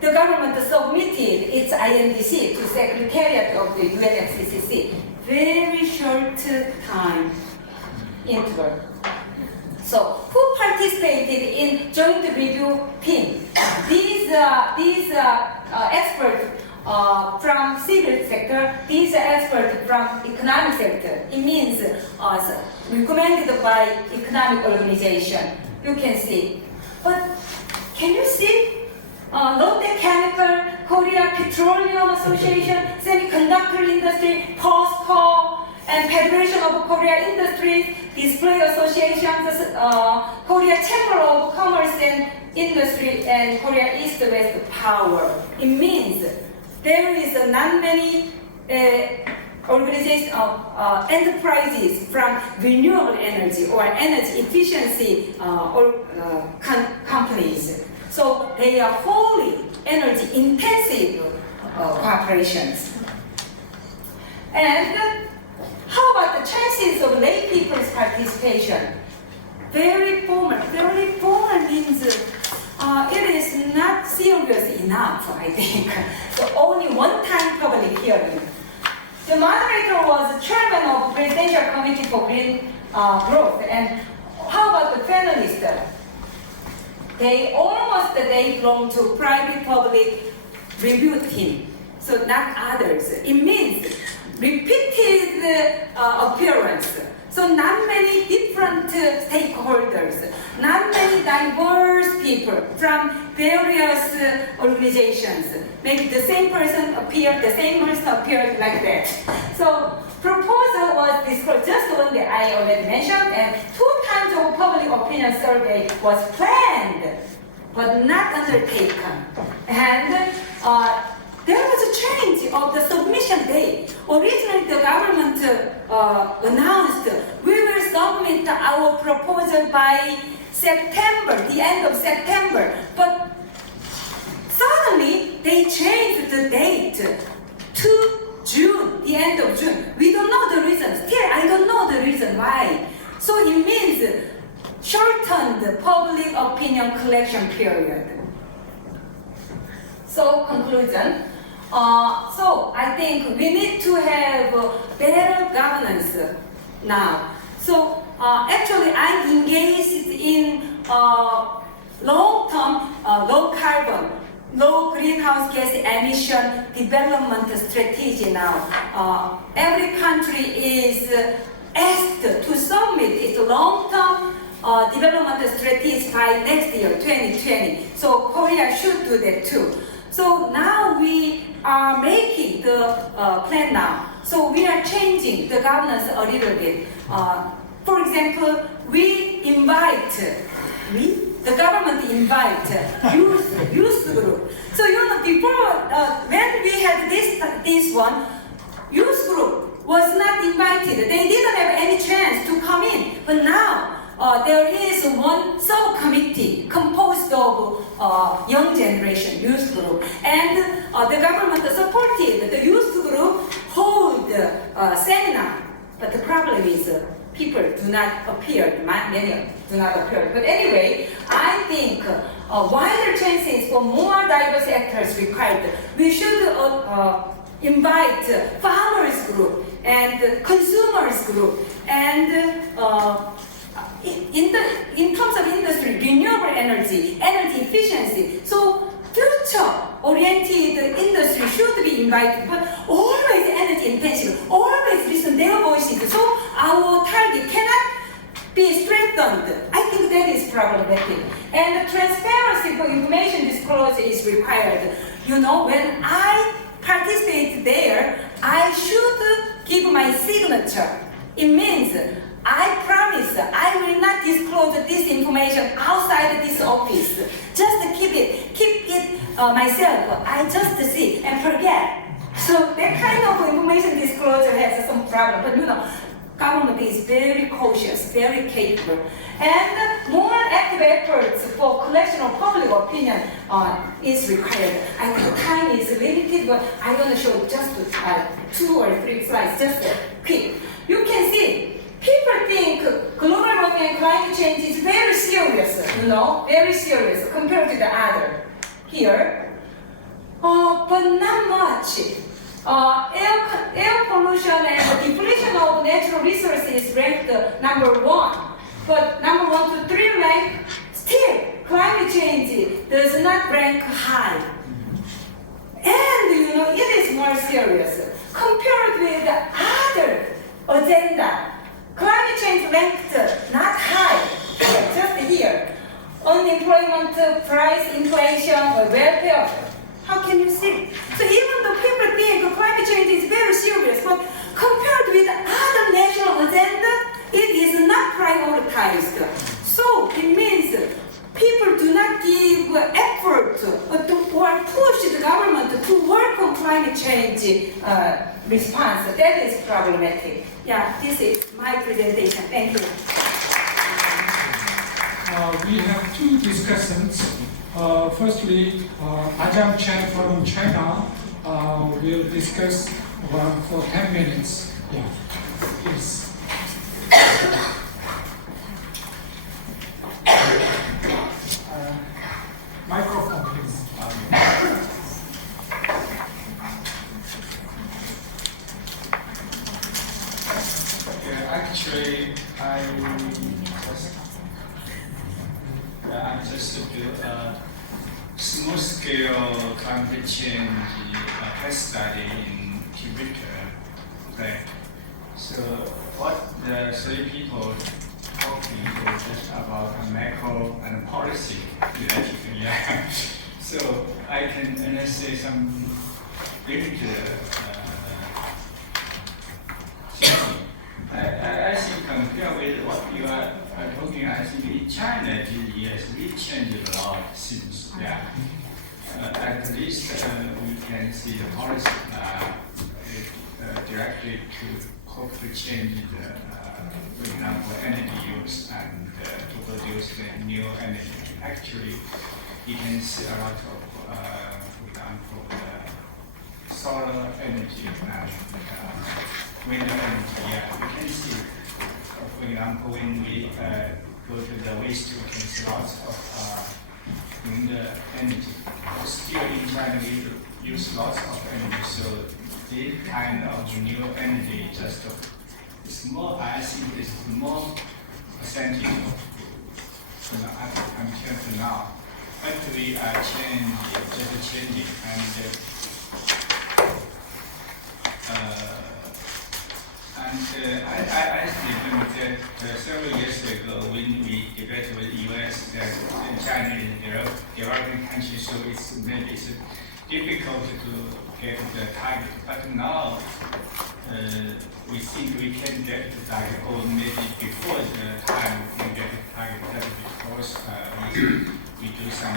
the government submitted its INDC to Secretariat of the UNFCCC. Very short time interval. So, who participated in joint review team? These experts from civil sector, these are experts from economic sector. It means recommended by economic organization. You can see. But can you see? Lotte Chemical, Korea Petroleum Association, Semiconductor Industry, POSCO, and Federation of Korea Industries, Display Associations, Korea Chamber of Commerce and Industry, and Korea East-West Power. It means there is not many organizations of enterprises from renewable energy or energy efficiency companies. So they are wholly energy intensive corporations. And how about the chances of lay people's participation? Very formal. Very formal means it is not serious enough, I think. So only one time public hearing. The moderator was the chairman of Presidential Committee for Green Growth. And how about the panelists? They belong to private-public review team, so not others. It means repeated appearance. So not many different stakeholders, not many diverse people from various organizations. Maybe the same person appeared, the same person appeared like that. So proposal was disclosed just one that I already mentioned, and 2 times of public opinion survey was planned, but not undertaken. And there was a change of the submission date. Originally, the government announced we will submit our proposal by September, the end of September. But suddenly, they changed the date to June, the end of June. We don't know the reason. Still, I don't know the reason why. So it means shortened public opinion collection period. So conclusion. So I think we need to have better governance now. So actually, I'm engaged in long-term, low carbon. low greenhouse gas emission development strategy now. Every country is asked to submit its long-term development strategies by next year, 2020. So Korea should do that too. So now we are making the plan now. So we are changing the governance a little bit. For example, the government invite youth group. So before when we had this one, youth group was not invited. They didn't have any chance to come in. But now there is one subcommittee composed of young generation youth group, and the government supported the youth group hold seminar. But the problem is people do not appear. Many do not appear. But anyway, I think wider chances for more diverse actors required. We should invite farmers group and consumers group, and in terms of industry, renewable energy, energy efficiency. So future-oriented industry should be invited, but always energy intensive, always listen their voices. So our target cannot be strengthened. I think that is problematic. And transparency for information disclosure is required. When I participate there, I should give my signature. It means I promise I will not disclose this information outside this office. Just keep it myself. I just see and forget. So that kind of information disclosure has some problem. But government is very cautious, very capable, and more active efforts for collection of public opinion is required. I think time is limited, but I'm going to show just 2 or 3 slides, just quick. You can see. People think global warming and climate change is very serious, very serious compared to the other here. But not much. Air pollution and depletion of natural resources ranked number 1. But number 1 to 3 rank, still climate change does not rank high. And it is more serious compared with the other agenda. Climate change ranked not high, just here. Unemployment, price, inflation, or welfare. How can you see? So even though people think climate change is very serious, but compared with other national agenda, it is not prioritized. So it means people do not give effort or push the government to work on climate change response. That is problematic. Yeah, this is my presentation. Thank you. We have 2 discussants. Firstly, Ajiang Chen from China will discuss for 10 minutes. Yeah, please. Microphone, please. Actually, I just built a small-scale climate change case study in Twitter. Okay, so what the 3 people talking is just about macro and policy related. Yeah. So I can say some literature. I think compared with what you are talking, I think in China these years we changed a lot since. Yeah. At least we can see the policy directly to hope to change the, for example, energy use and to produce the new energy. Actually, you can see a lot of, for example, solar energy and wind energy. Yeah, you can see, for example, when we go to the waste, we can see lots of wind energy. Still in China, we use lots of energy, so this kind of new energy just it's more, I think it's more percentage of until now. Actually, just changing, and I remember that several years ago when we debated with the U.S. that China is a developing country, so maybe it's difficult to get the target. But now we think we can get the target, or maybe before the time we can get the target. That's because we do some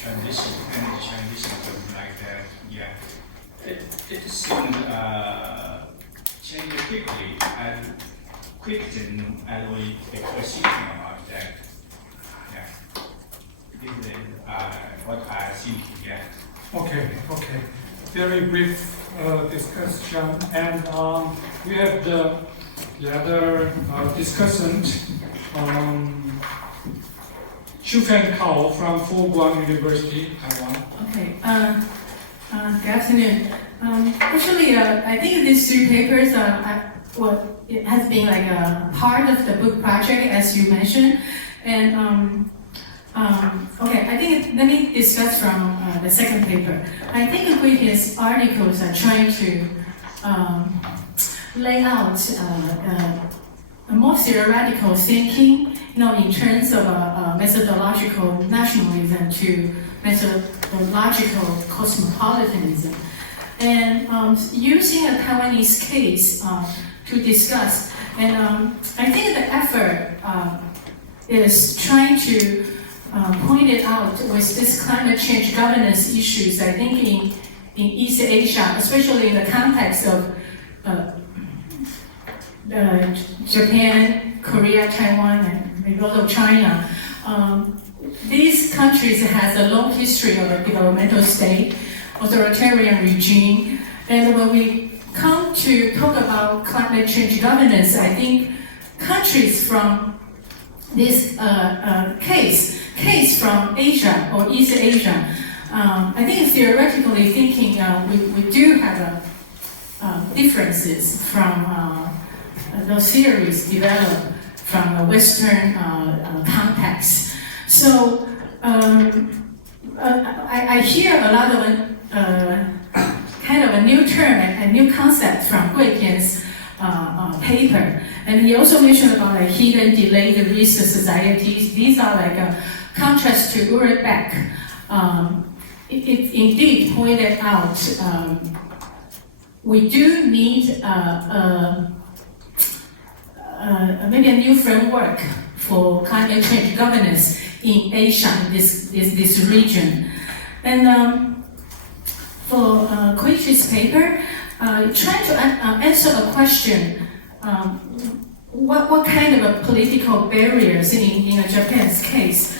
transition, energy transition, something like that. Yeah, it seems change quickly and quicker as we were thinking about that. Yeah, this is what I think. Yeah. Okay. Very brief discussion, and we have the other discussant, Shu-Fen from Guang University, Taiwan. Okay. Good afternoon. Actually, I think these three papers it has been like a part of the book project, as you mentioned, and okay. I think let me discuss from the second paper. I think Kuei's articles are trying to lay out a more theoretical thinking, in terms of methodological nationalism to methodological cosmopolitanism, and using a Taiwanese case to discuss. And I think the effort is trying to point it out with this climate change governance issues. I think in East Asia, especially in the context of Japan, Korea, Taiwan, and maybe also China, these countries has a long history of a developmental state, authoritarian regime, and when we come to talk about climate change governance, I think countries from this case from Asia or East Asia, I think theoretically thinking, we do have differences from those theories developed from a Western context. So I hear a lot of kind of a new term and new concept from Tien's paper. And he also mentioned about like hidden delayed risk societies. These are like a contrast to Urbeck. It indeed pointed out we do need maybe a new framework for climate change governance in Asia, in this region. And for Koichi's paper, trying to answer a question, what kind of political barriers in Japan's case,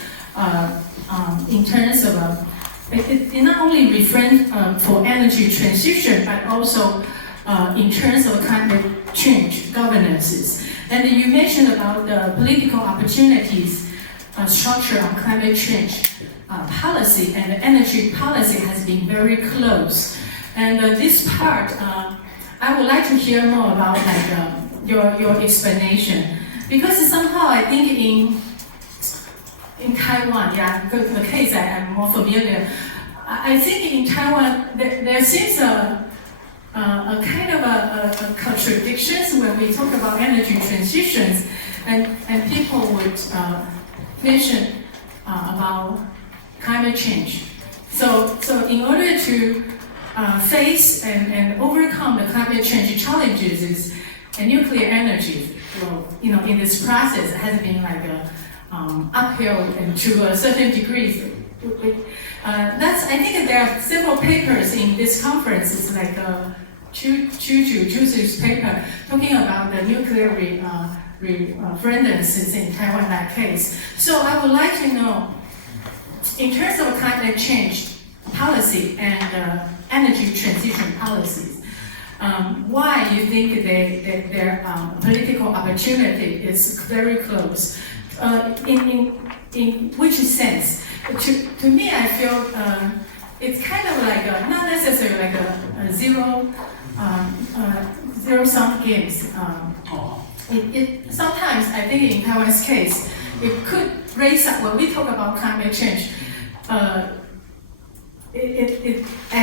in terms of it not only refrains for energy transition, but also in terms of climate change governances. And you mentioned about the political opportunities structure on climate change policy, and the energy policy has been very close. And this part, I would like to hear more about like your explanation, because somehow I think in Taiwan, the case I'm more familiar. I think in Taiwan there seems a kind of a contradictions when we talk about energy transitions, and people would mention about climate change. So in order to face and overcome the climate change challenges, is nuclear energy. Well, in this process has been like uphill and to a certain degree. I think there are several papers in this conference. It's like Chu's paper talking about the nuclear referendances in Taiwan, that case. So I would like to know, in terms of climate change policy and energy transition policies, why you think their political opportunity is very close? In which sense? To me, I feel it's kind of like not necessarily like a zero-sum games. Sometimes I think in Taiwan's case, it could raise up when we talk about climate change. I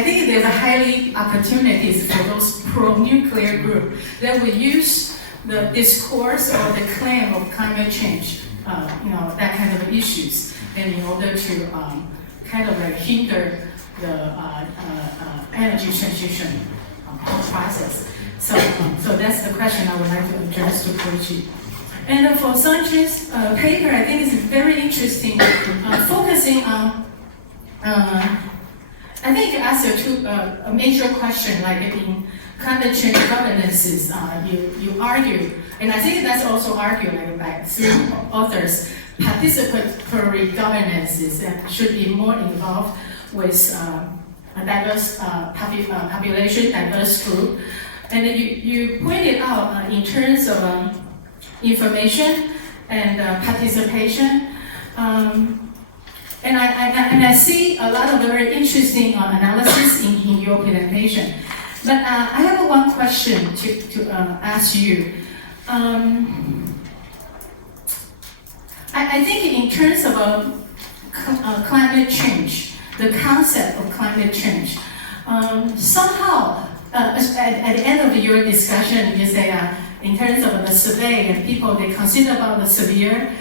think there's a highly opportunities for those pro-nuclear group that will use the discourse or the claim of climate change, that kind of issues, and in order to kind of like hinder the energy transition process. So that's the question I would like to address to Koichi. And for Sun-Jin's paper, I think it's very interesting, focusing on, I think it asks a major question, like in climate change governances, you argue, and I think that's also argued like by 3 authors, participatory governances that should be more involved with a diverse population, diverse group. And then you pointed out in terms of information and participation. And I see a lot of very interesting analysis in your presentation. But I have one question to ask you. I think in terms of climate change, the concept of climate change, somehow, at the end of your discussion, you say in terms of the survey and people, they consider about the severe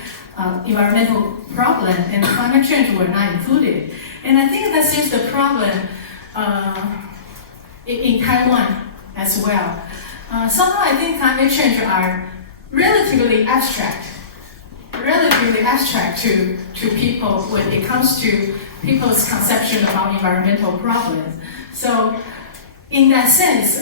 environmental problem and climate change were not included. And I think that's just the problem in Taiwan as well. Somehow I think climate change are relatively abstract to people when it comes to people's conception about environmental problems. So in that sense,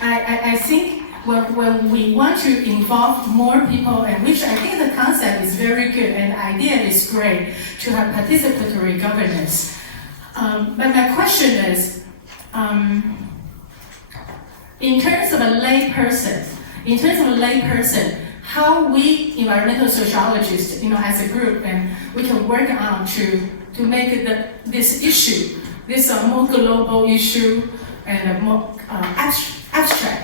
I think when we want to involve more people, and which I think the concept is very good and the idea is great to have participatory governance. But my question is, in terms of a lay person, how we environmental sociologists, as a group, and we can work on to make this issue, this more global issue and a more abstract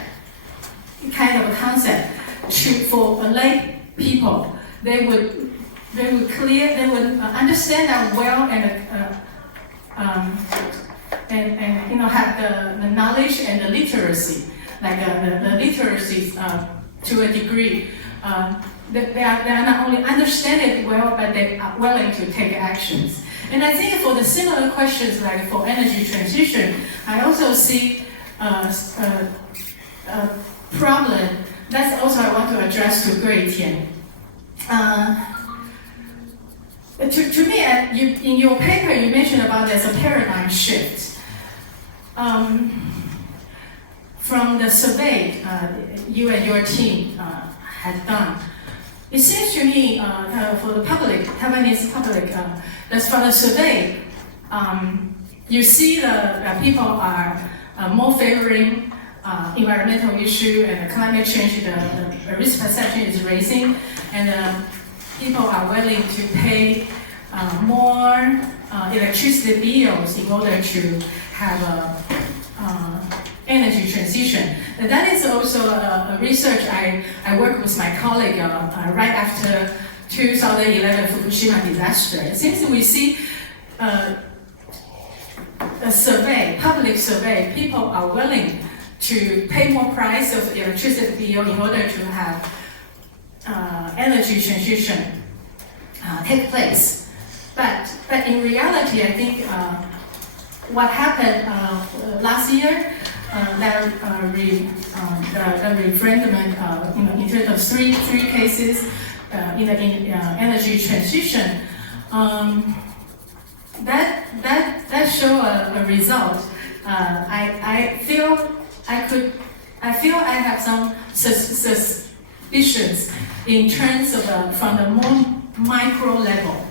kind of a concept for lay people. They would understand that well and have the knowledge and the literacy, like the literacy to a degree. They are not only understand it well, but they are willing to take actions. And I think for the similar questions, like for energy transition, I also see a problem. That's also I want to address to Tien. To me, in your paper, you mentioned about there's a paradigm shift. From the survey you and your team had done, it seems to me for the public, Taiwanese public, that's from the survey, you see the people are more favoring environmental issue and the climate change, the risk perception is raising, and people are willing to pay more electricity bills in order to have a energy transition. And that is also a research I worked with my colleague right after 2011 Fukushima disaster. And since we see a survey, public survey, people are willing to pay more price of electricity bill in order to have energy transition take place. But in reality, I think what happened last year, the referendum, in terms of three cases in energy transition, that show a result. I feel I have some suspicions in terms of from the more micro level,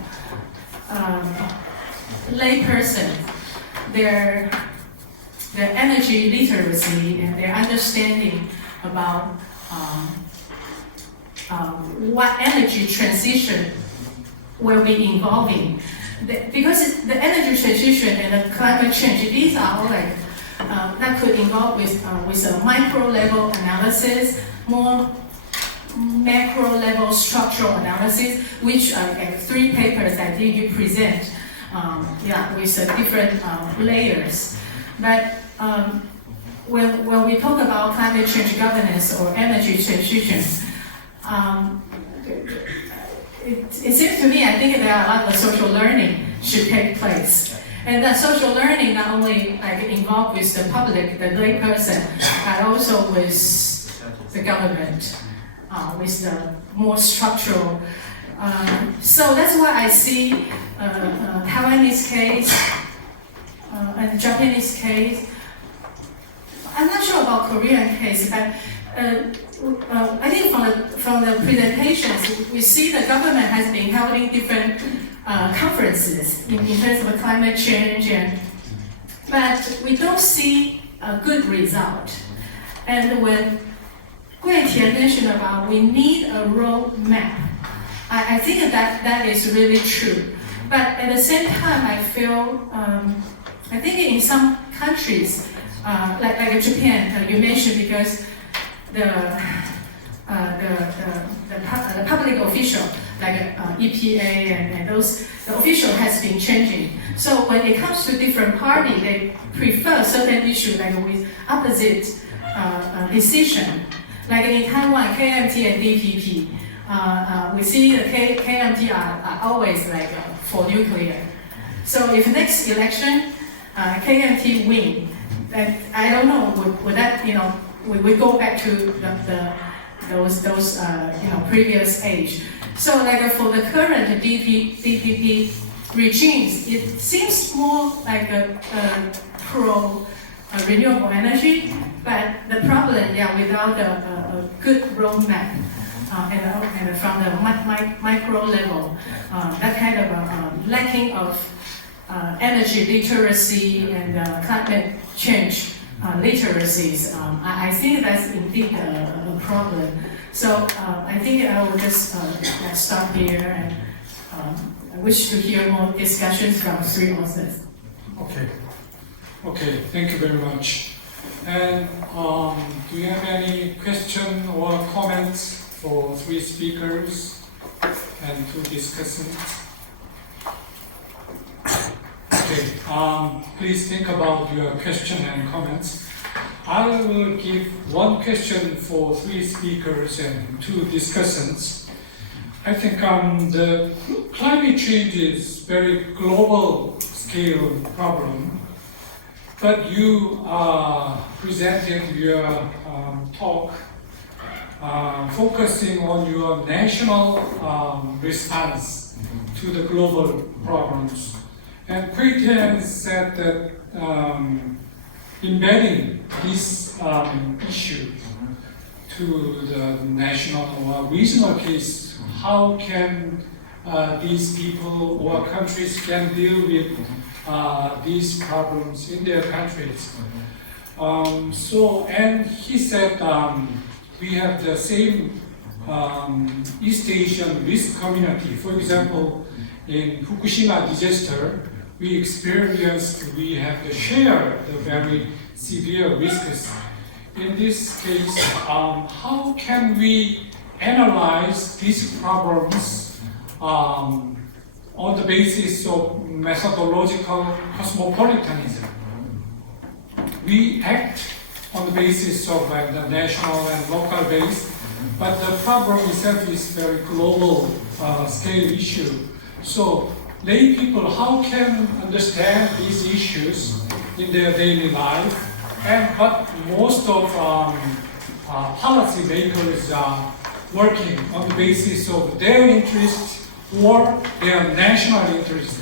layperson, their energy literacy and their understanding about what energy transition will be involving. Because the energy transition and the climate change, these are all like that could involve with a micro level analysis, more macro level structural analysis, which are like 3 papers that you present, with different layers. But when we talk about climate change governance or energy transition, it seems to me, I think there are a lot of social learning should take place. And that social learning not only involved with the public, the lay person, but also with the government, with the more structural. So that's why I see Taiwanese case and Japanese case. I'm not sure about Korean case, but I think from the presentations, we see the government has been holding different conferences in terms of climate change, but we don't see a good result. And when Tien mentioned about we need a roadmap, I think that is really true. But at the same time, I feel, I think in some countries, like Japan, you mentioned, because the public official, like EPA and those, the official has been changing. So when it comes to different parties, they prefer certain issues like with opposite decision. Like in Taiwan, KMT and DPP, we see the KMT are always for nuclear. So if next election, KMT win, then I don't know, would that, we go back to those previous age. So for the current DPP regimes, it seems more like a pro renewable energy, but the problem, without a good roadmap and from the micro level, that kind of lacking of energy literacy and climate change literacies, I think that's indeed a problem. So I think I will just stop here, and I wish to hear more discussions from 3 authors. Okay, thank you very much. And do you have any question or comments for 3 speakers and 2 discussants? Okay, please think about your question and comments. I will give 1 question for 3 speakers and 2 discussants. I think the climate change is very global scale problem, but you presented your talk focusing on your national response to the global problems. And Tien said that embedding this issue to the national or regional case, how can these people or countries can deal with these problems in their countries? And he said we have the same East Asian risk community. For example, in Fukushima disaster, we have to share the very severe risks. In this case, how can we analyze these problems on the basis of methodological cosmopolitanism? We act on the basis of the national and local base, but the problem itself is very global scale issue. So lay people, how can understand these issues in their daily life? And but most of policy makers are working on the basis of their interests or their national interest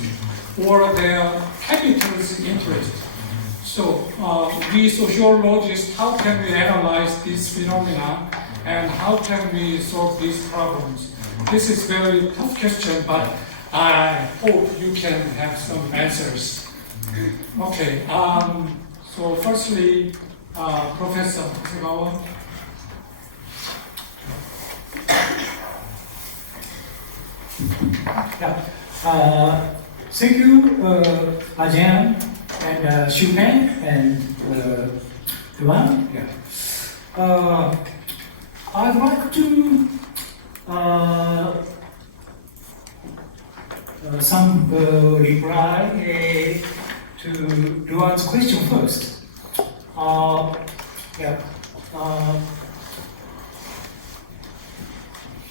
or their capital's interest. So we sociologists, how can we analyze these phenomena and how can we solve these problems? This is very tough question, but I hope you can have some answers. Okay, so firstly, Professor Hasegawa. Thank you, Ajiang and Shu-Fen and Dowan. I'd like to some reply to Dowan's question first.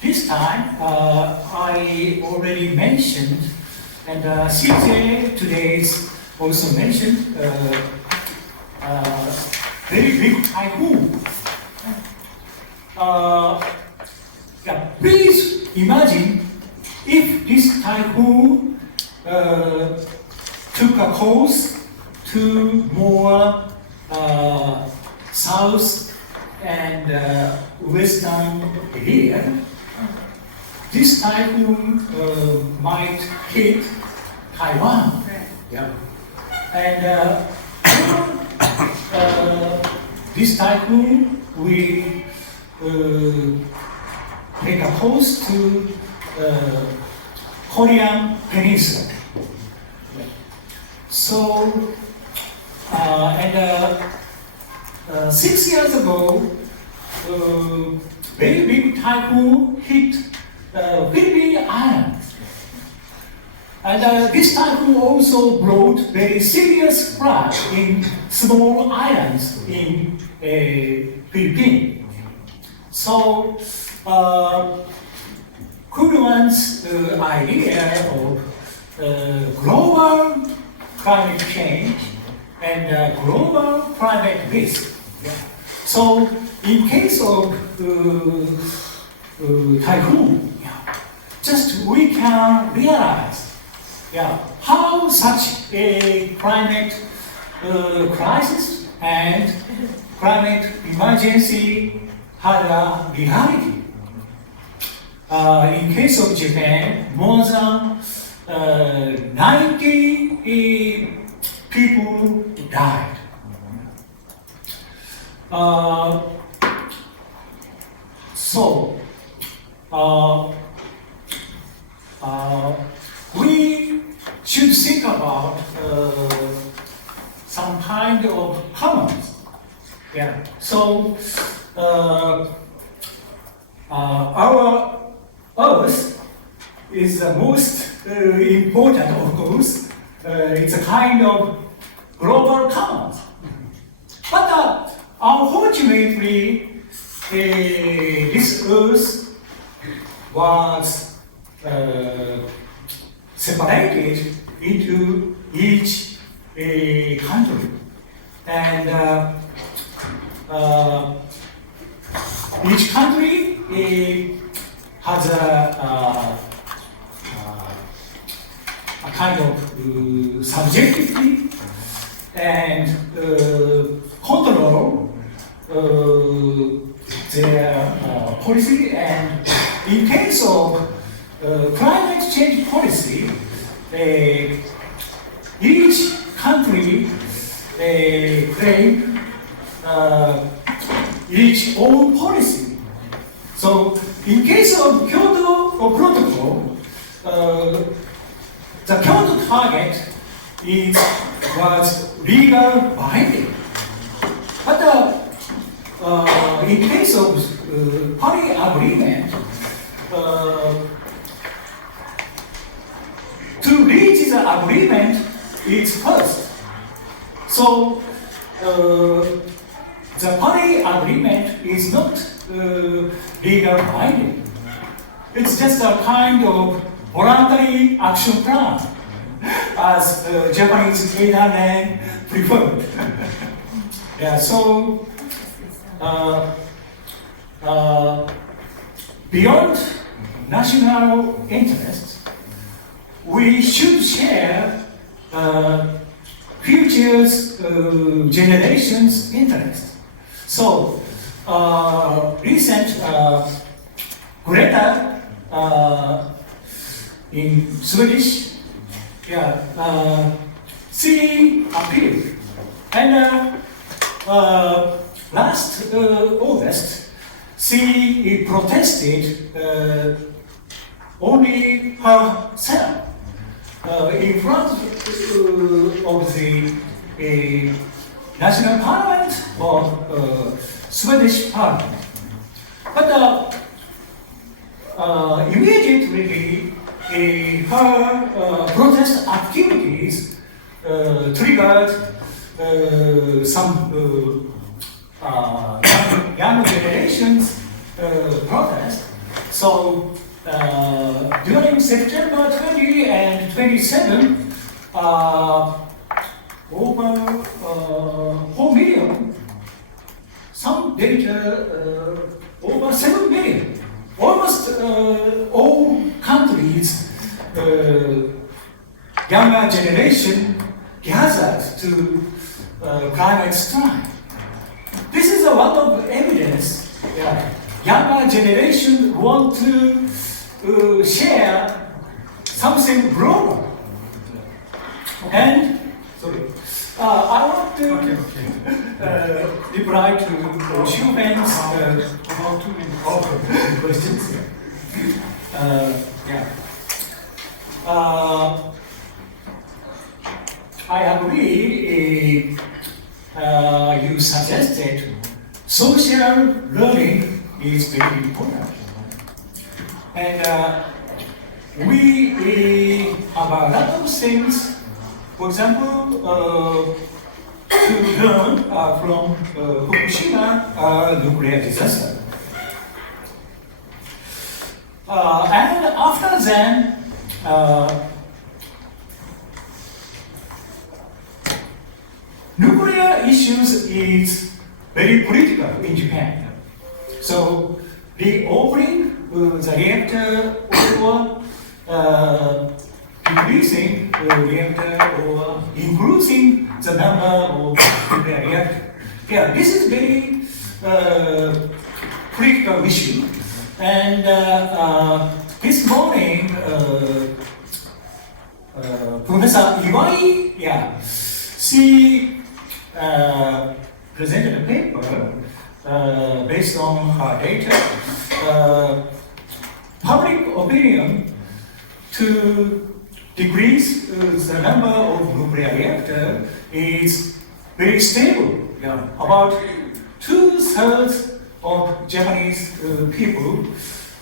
This time, I already mentioned, and CJ today's also mentioned, very big typhoon. Please imagine if this typhoon took a course to more south and western area. This typhoon might hit Taiwan. Yeah. And this typhoon will make a course to Korean Peninsula. So, 6 years ago, very big typhoon hit Philippine Islands. And this typhoon also brought very serious flood in small islands in Philippines. So, Kuruman's idea of global climate change and global climate risk. Yeah. So, in case of typhoon, just we can realize how such a climate crisis and climate emergency had a reality. In case of Japan, more than 90 people died. We should think about some kind of commons. Yeah. So our Earth is the most important, of course. It's a kind of global commons. But unfortunately, this Earth was separated into each country. And each country has a kind of subjectivity and control their policy. And in case of climate change policy, each country claim each own policy. So, in case of Kyoto Protocol, the Kyoto target was legal binding. But in case of Paris Agreement, to reach the agreement is first. So, the Paris Agreement is not legal binding. It's just a kind of voluntary action plan, as Japanese men preferred. Yeah, so beyond national interests, we should share future's generations' interests. So, recent Greta in Swedish, she appealed. And last August, she protested only herself in front of the National Parliament or Swedish Parliament. But immediately her protest activities triggered some young generations protest. So during September 20 and 27, over 4 million, some data over 7 million. Almost all countries, younger generation gathered to climate strike. This is a lot of evidence that younger generation want to share something global. And sorry, I want to reply to Shu-Fen's About 2 minutes. questions. I agree. You suggested social learning is very important, and we have a lot of things. For example, to learn from Fukushima nuclear disaster. And after then, nuclear issues is very political in Japan. So reopening the reactor or decreasing the reactor or increasing the number of nuclear reactors. Yeah, this is very critical issue. And this morning, Professor Iwai, she presented a paper based on her data. Public opinion to decrease the number of nuclear reactors is very stable. Yeah. About 2/3 of Japanese people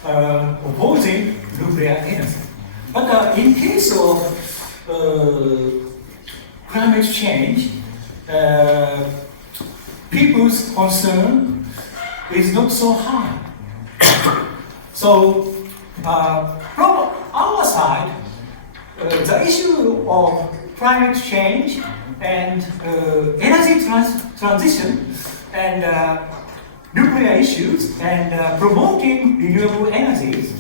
opposing nuclear energy. But in case of climate change, people's concern is not so high. So from our side, the issue of climate change and energy transition and nuclear issues and promoting renewable energies,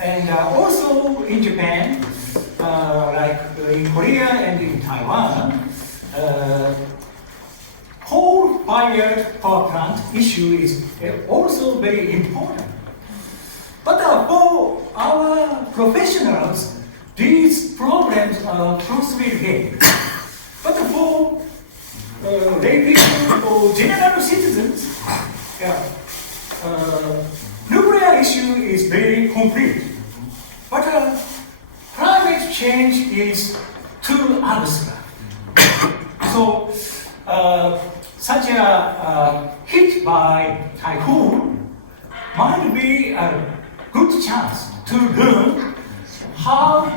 and also in Japan, like in Korea and in Taiwan, coal-fired power plant issue is also very important. But for our professionals, these problems are closely linked. But for lay people or general citizens, nuclear issue is very concrete. But climate change is too abstract. So such a hit by typhoon might be a good chance to learn how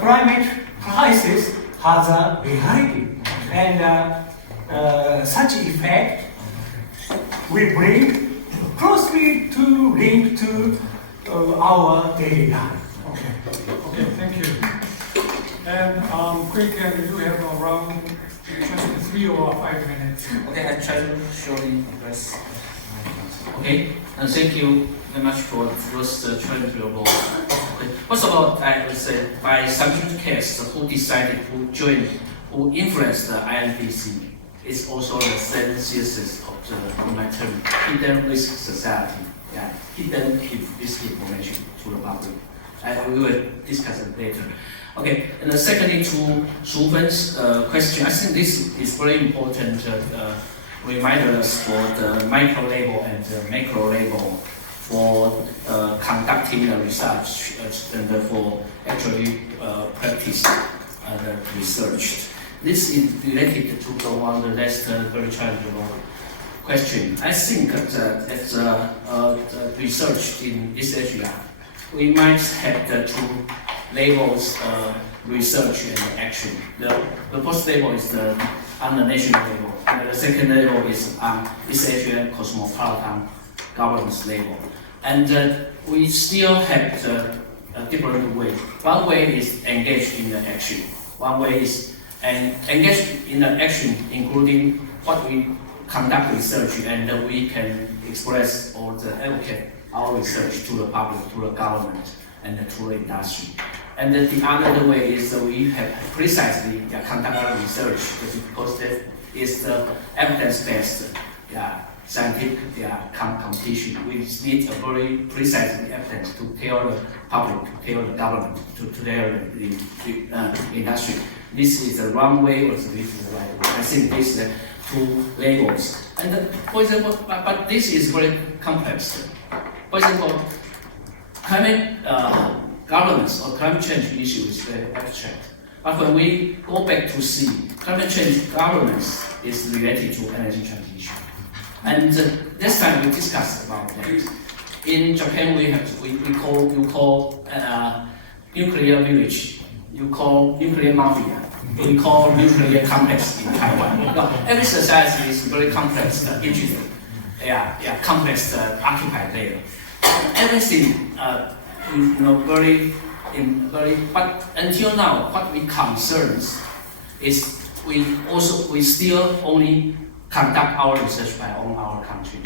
climate crisis has a reality, and such effect will bring closely to link to our daily life. Okay, thank you. And Kuei, you have around 3 or 5 minutes. Okay, I try to shortly address. Okay, and thank you very much for those transferable. Okay. First of all, I would say by subject case, who decided, who joined, who influenced the INDC is also the same thesis of the humanitarian hidden risk society. Yeah, hidden risk information to the public. We will discuss it later. Okay, and secondly, to Shu-Fen's question, I think this is very important reminders for the micro level and the macro level for conducting the research and for actually practice the research. This is related to the one the last very challenging question. I think that the research in ISESEA we might have the two levels, research and action. The first level is on the national level, and the second level is on ISESEA cosmopolitan governance level. And we still have a different way. One way is engaged in the action. One way is engaged in the action, including what we conduct research, and we can express or advocate our research to the public, to the government, and to the industry. And the other way is we have precisely conduct our research because that is the evidence-based scientific competition. We need a very precise evidence to tell the public, to tell the government, to tell the industry. This is the wrong way or this is the right way. I think these are two labels. And for example, but this is very complex. For example, climate governance or climate change issue is very abstract. But when we go back to see, climate change governance is related to energy transition. And this time we discussed about that. In Japan, you call nuclear village, you call nuclear mafia, we call nuclear complex in Taiwan. No, every society is very complex, complex occupied there. Everything, but until now, what we concerns is we still only conduct our research by our country.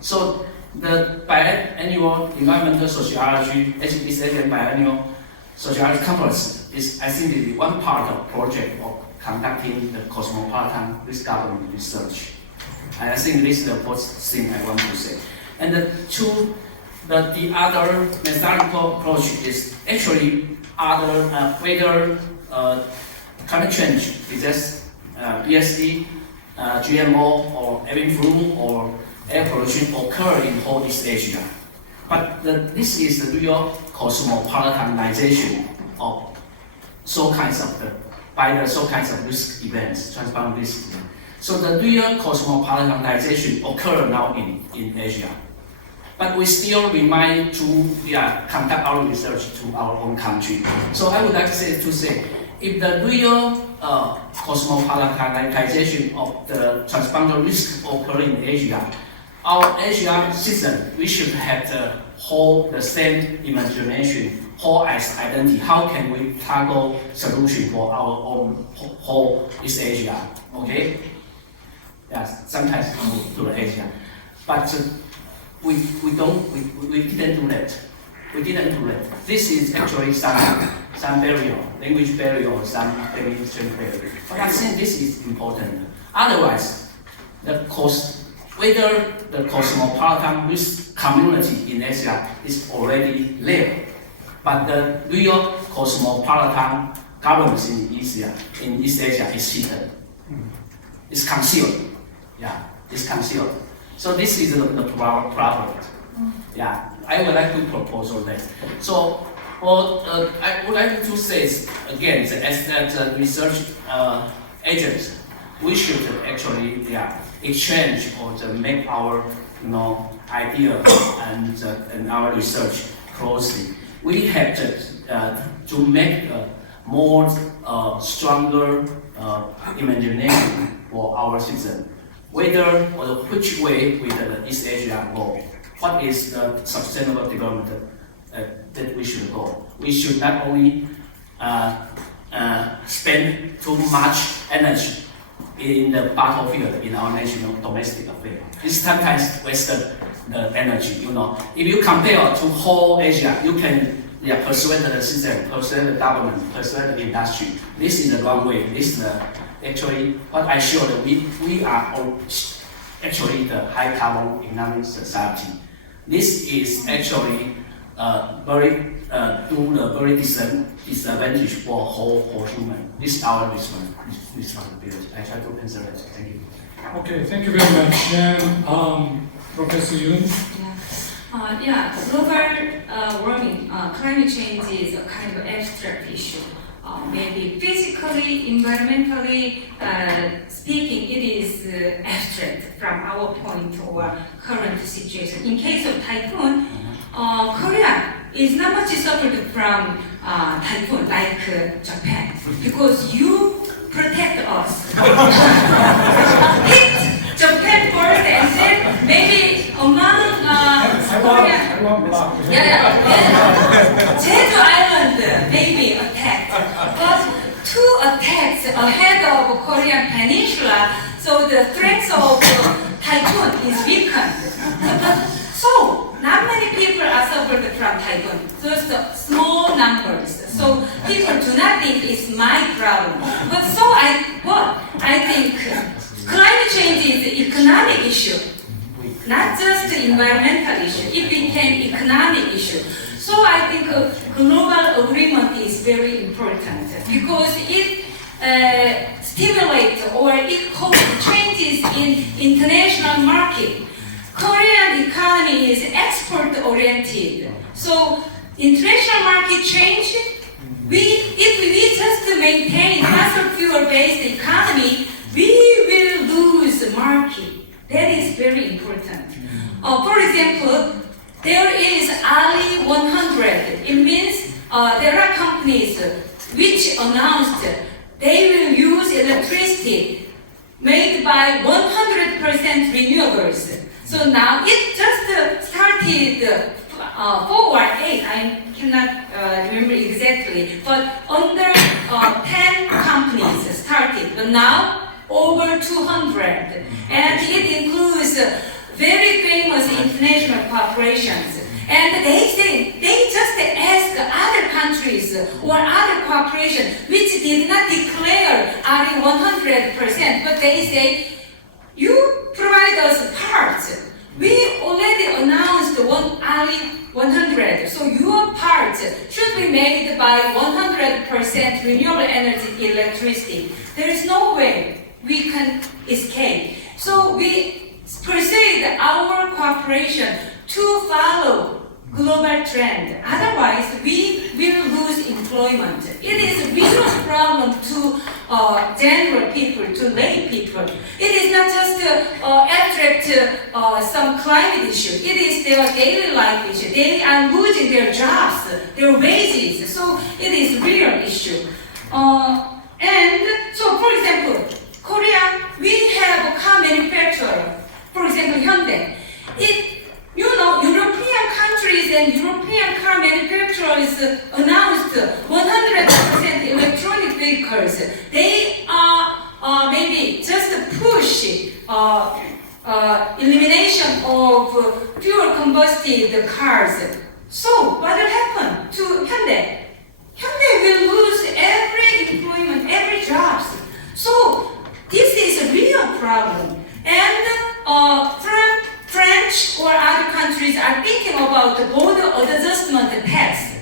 So the biannual environmental sociology, ISESEA biannual sociology conference is, I think, is one part of project of conducting the cosmopolitan risk government research. And I think this is the first thing I want to say. And the other methodological approach is actually whether climate change is just BSD, GMO, or avian flu, or air pollution occur in whole East Asia. But this is the real cosmopolitanization of so kinds of risk events, transbound risk. So the real cosmopolitanization occur now in Asia. But we still remain to conduct our research to our own country. So I would like to say if the real cosmopolitanization of the transboundary risk occur in Asia, our Asian citizen, we should have the same imagination, whole as identity. How can we tackle solution for our own whole East Asia? Okay? Yes, sometimes we move to the Asia, but we didn't do that. We didn't do that. This is actually some barrier, language barrier, or some administration barrier. But I think this is important. Otherwise, whether the cosmopolitan risk community in Asia is already there, but the real cosmopolitan governance in East Asia is hidden. It's concealed. It's concealed. So this is the problem. I would like to propose on that. So I would like to say again, as research agents, we should actually exchange or make our idea and our research closely. We have to make a more stronger imagination for our citizens. Whether or which way with the East Asia go, what is the sustainable development that we should go? We should not only spend too much energy in the battlefield in our national domestic affairs. This sometimes wasted the energy. If you compare to whole Asia, you can persuade the citizen, persuade the government, persuade the industry. This is the wrong way. This is actually what I showed. We are actually the high carbon economic society. This is actually very disadvantage for whole human. This is our responsibility. I try to answer that. Thank you. Okay, thank you very much. And Professor Yoon. Global warming, climate change is a kind of abstract issue. Maybe physically, environmentally speaking, it is abstract from our point or current situation. In case of typhoon, Korea is not much suffered from typhoon like Japan, because you protect us. Hit Japan first, and then maybe among Korea. Jeju Island maybe attacked, but 2 attacks ahead of Korean Peninsula, so the threats of typhoon is weakened. So, not many people are suffered from typhoon. Just small numbers. So, people do not think it's my problem. But I think climate change is an economic issue, not just an environmental issue. It became economic issue. So, I think global agreement is very important because it stimulates or it causes changes in international market. Korean economy is export-oriented. So international market change, if we just maintain fossil fuel-based economy, we will lose market. That is very important. For example, there is Ali 100. It means there are companies which announced they will use electricity made by 100% renewables. So now it just started 4 or 8, I cannot remember exactly, but under 10 companies started, but now over 200. And it includes very famous international corporations. And they just ask other countries or other corporations which did not declare RE 100%, but they say, you provide us parts. We already announced RE 100, so your parts should be made by 100% renewable energy electricity. There is no way we can escape. So we proceed our cooperation to follow global trend. Otherwise, we will lose employment. It is a real problem to general people, to lay people. It is not just abstract some climate issue. It is their daily life issue. They are losing their jobs, their wages. So it is a real issue. And so, for example, Korea, we have a car manufacturer. For example, Hyundai. European countries and European car manufacturers announced 100% electronic vehicles. They are maybe just push elimination of fuel combusted cars. So what will happen to Hyundai? Hyundai will lose every employment, every job. So this is a real problem. And French or other countries are thinking about the border adjustment tax.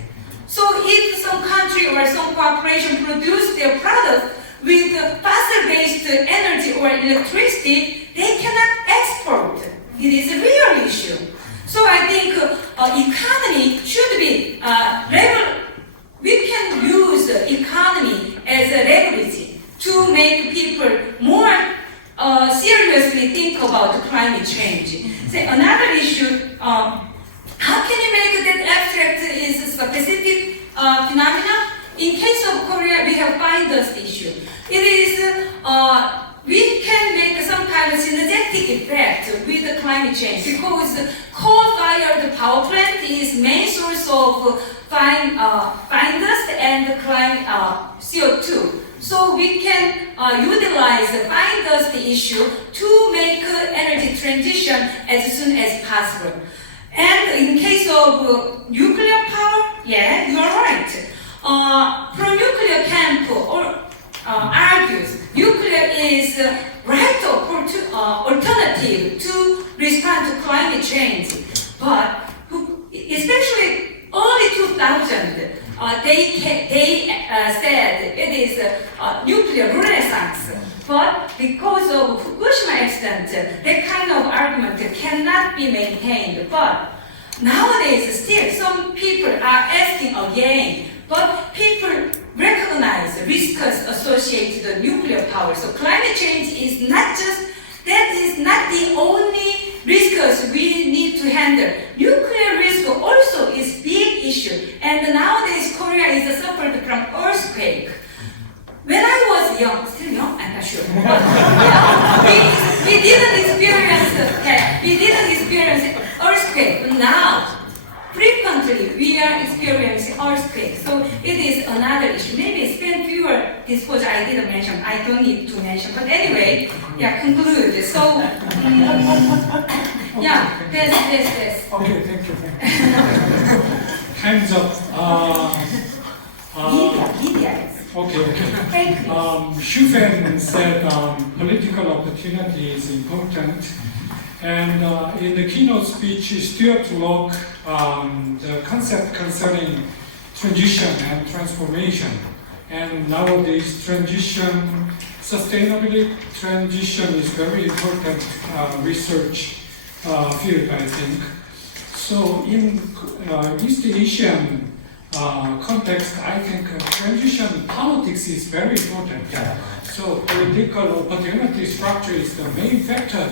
So if some country or some corporation produce their product with fossil-based energy or electricity, they cannot export. It is a real issue. So I think economy should be we can use the economy as a leverage to make people more seriously think about climate change. So another issue, how can you make that abstract is a specific phenomena? In case of Korea, we have fine dust issue. It is, we can make some kind of synergetic effect with the climate change because coal-fired power plant is main source of fine dust and CO2. So we can utilize the fine dust issue to make energy transition as soon as possible. And in case of nuclear power, yeah, you are right. Pro-nuclear camp argues nuclear is right alternative to respond to climate change. But especially early 2000, they said it is nuclear renaissance. But because of Fukushima accident, that kind of argument cannot be maintained. But nowadays, still, some people are asking again. But people recognize risks associated with nuclear power. So climate change is not the only risks we need to handle. Nuclear risk also is big issue. issue. And nowadays, Korea is suffering from earthquake. When I was young, still young, I'm not sure. we didn't experience earthquake. But now, frequently we are experiencing earthquake. So it is another issue. Maybe spend fuel disposal I didn't mention. I don't need to mention. But anyway, yeah, conclude. So yeah, yes. Okay, thank you. Hands up. Media. Okay. Thank you. Shu-Fen said political opportunity is important. And in the keynote speech, Stuart Locke, the concept concerning transition and transformation. And nowadays, sustainability transition is very important research field, I think. So in East Asian context, I think transition politics is very important. So political opportunity structure is the main factor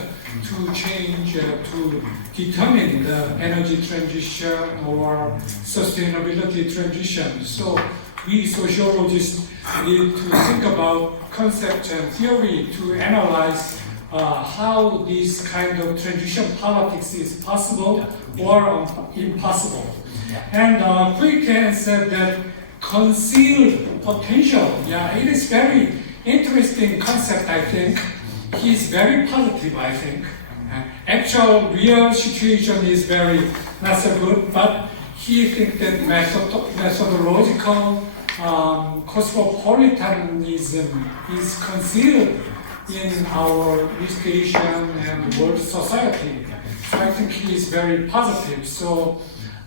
to change, to determine the energy transition or sustainability transition. So we sociologists need to think about concept and theory to analyze how this kind of transition politics is possible or impossible. And Kuei said that concealed potential, it is very interesting concept, I think. He's very positive, I think. Actual real situation is very not so good, but he thinks that methodological cosmopolitanism is concealed in our East Asian and world society. So I think he is very positive. So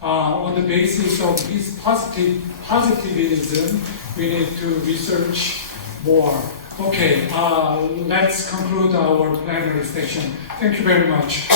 on the basis of his positivism, we need to research more. Okay, let's conclude our plenary session. Thank you very much.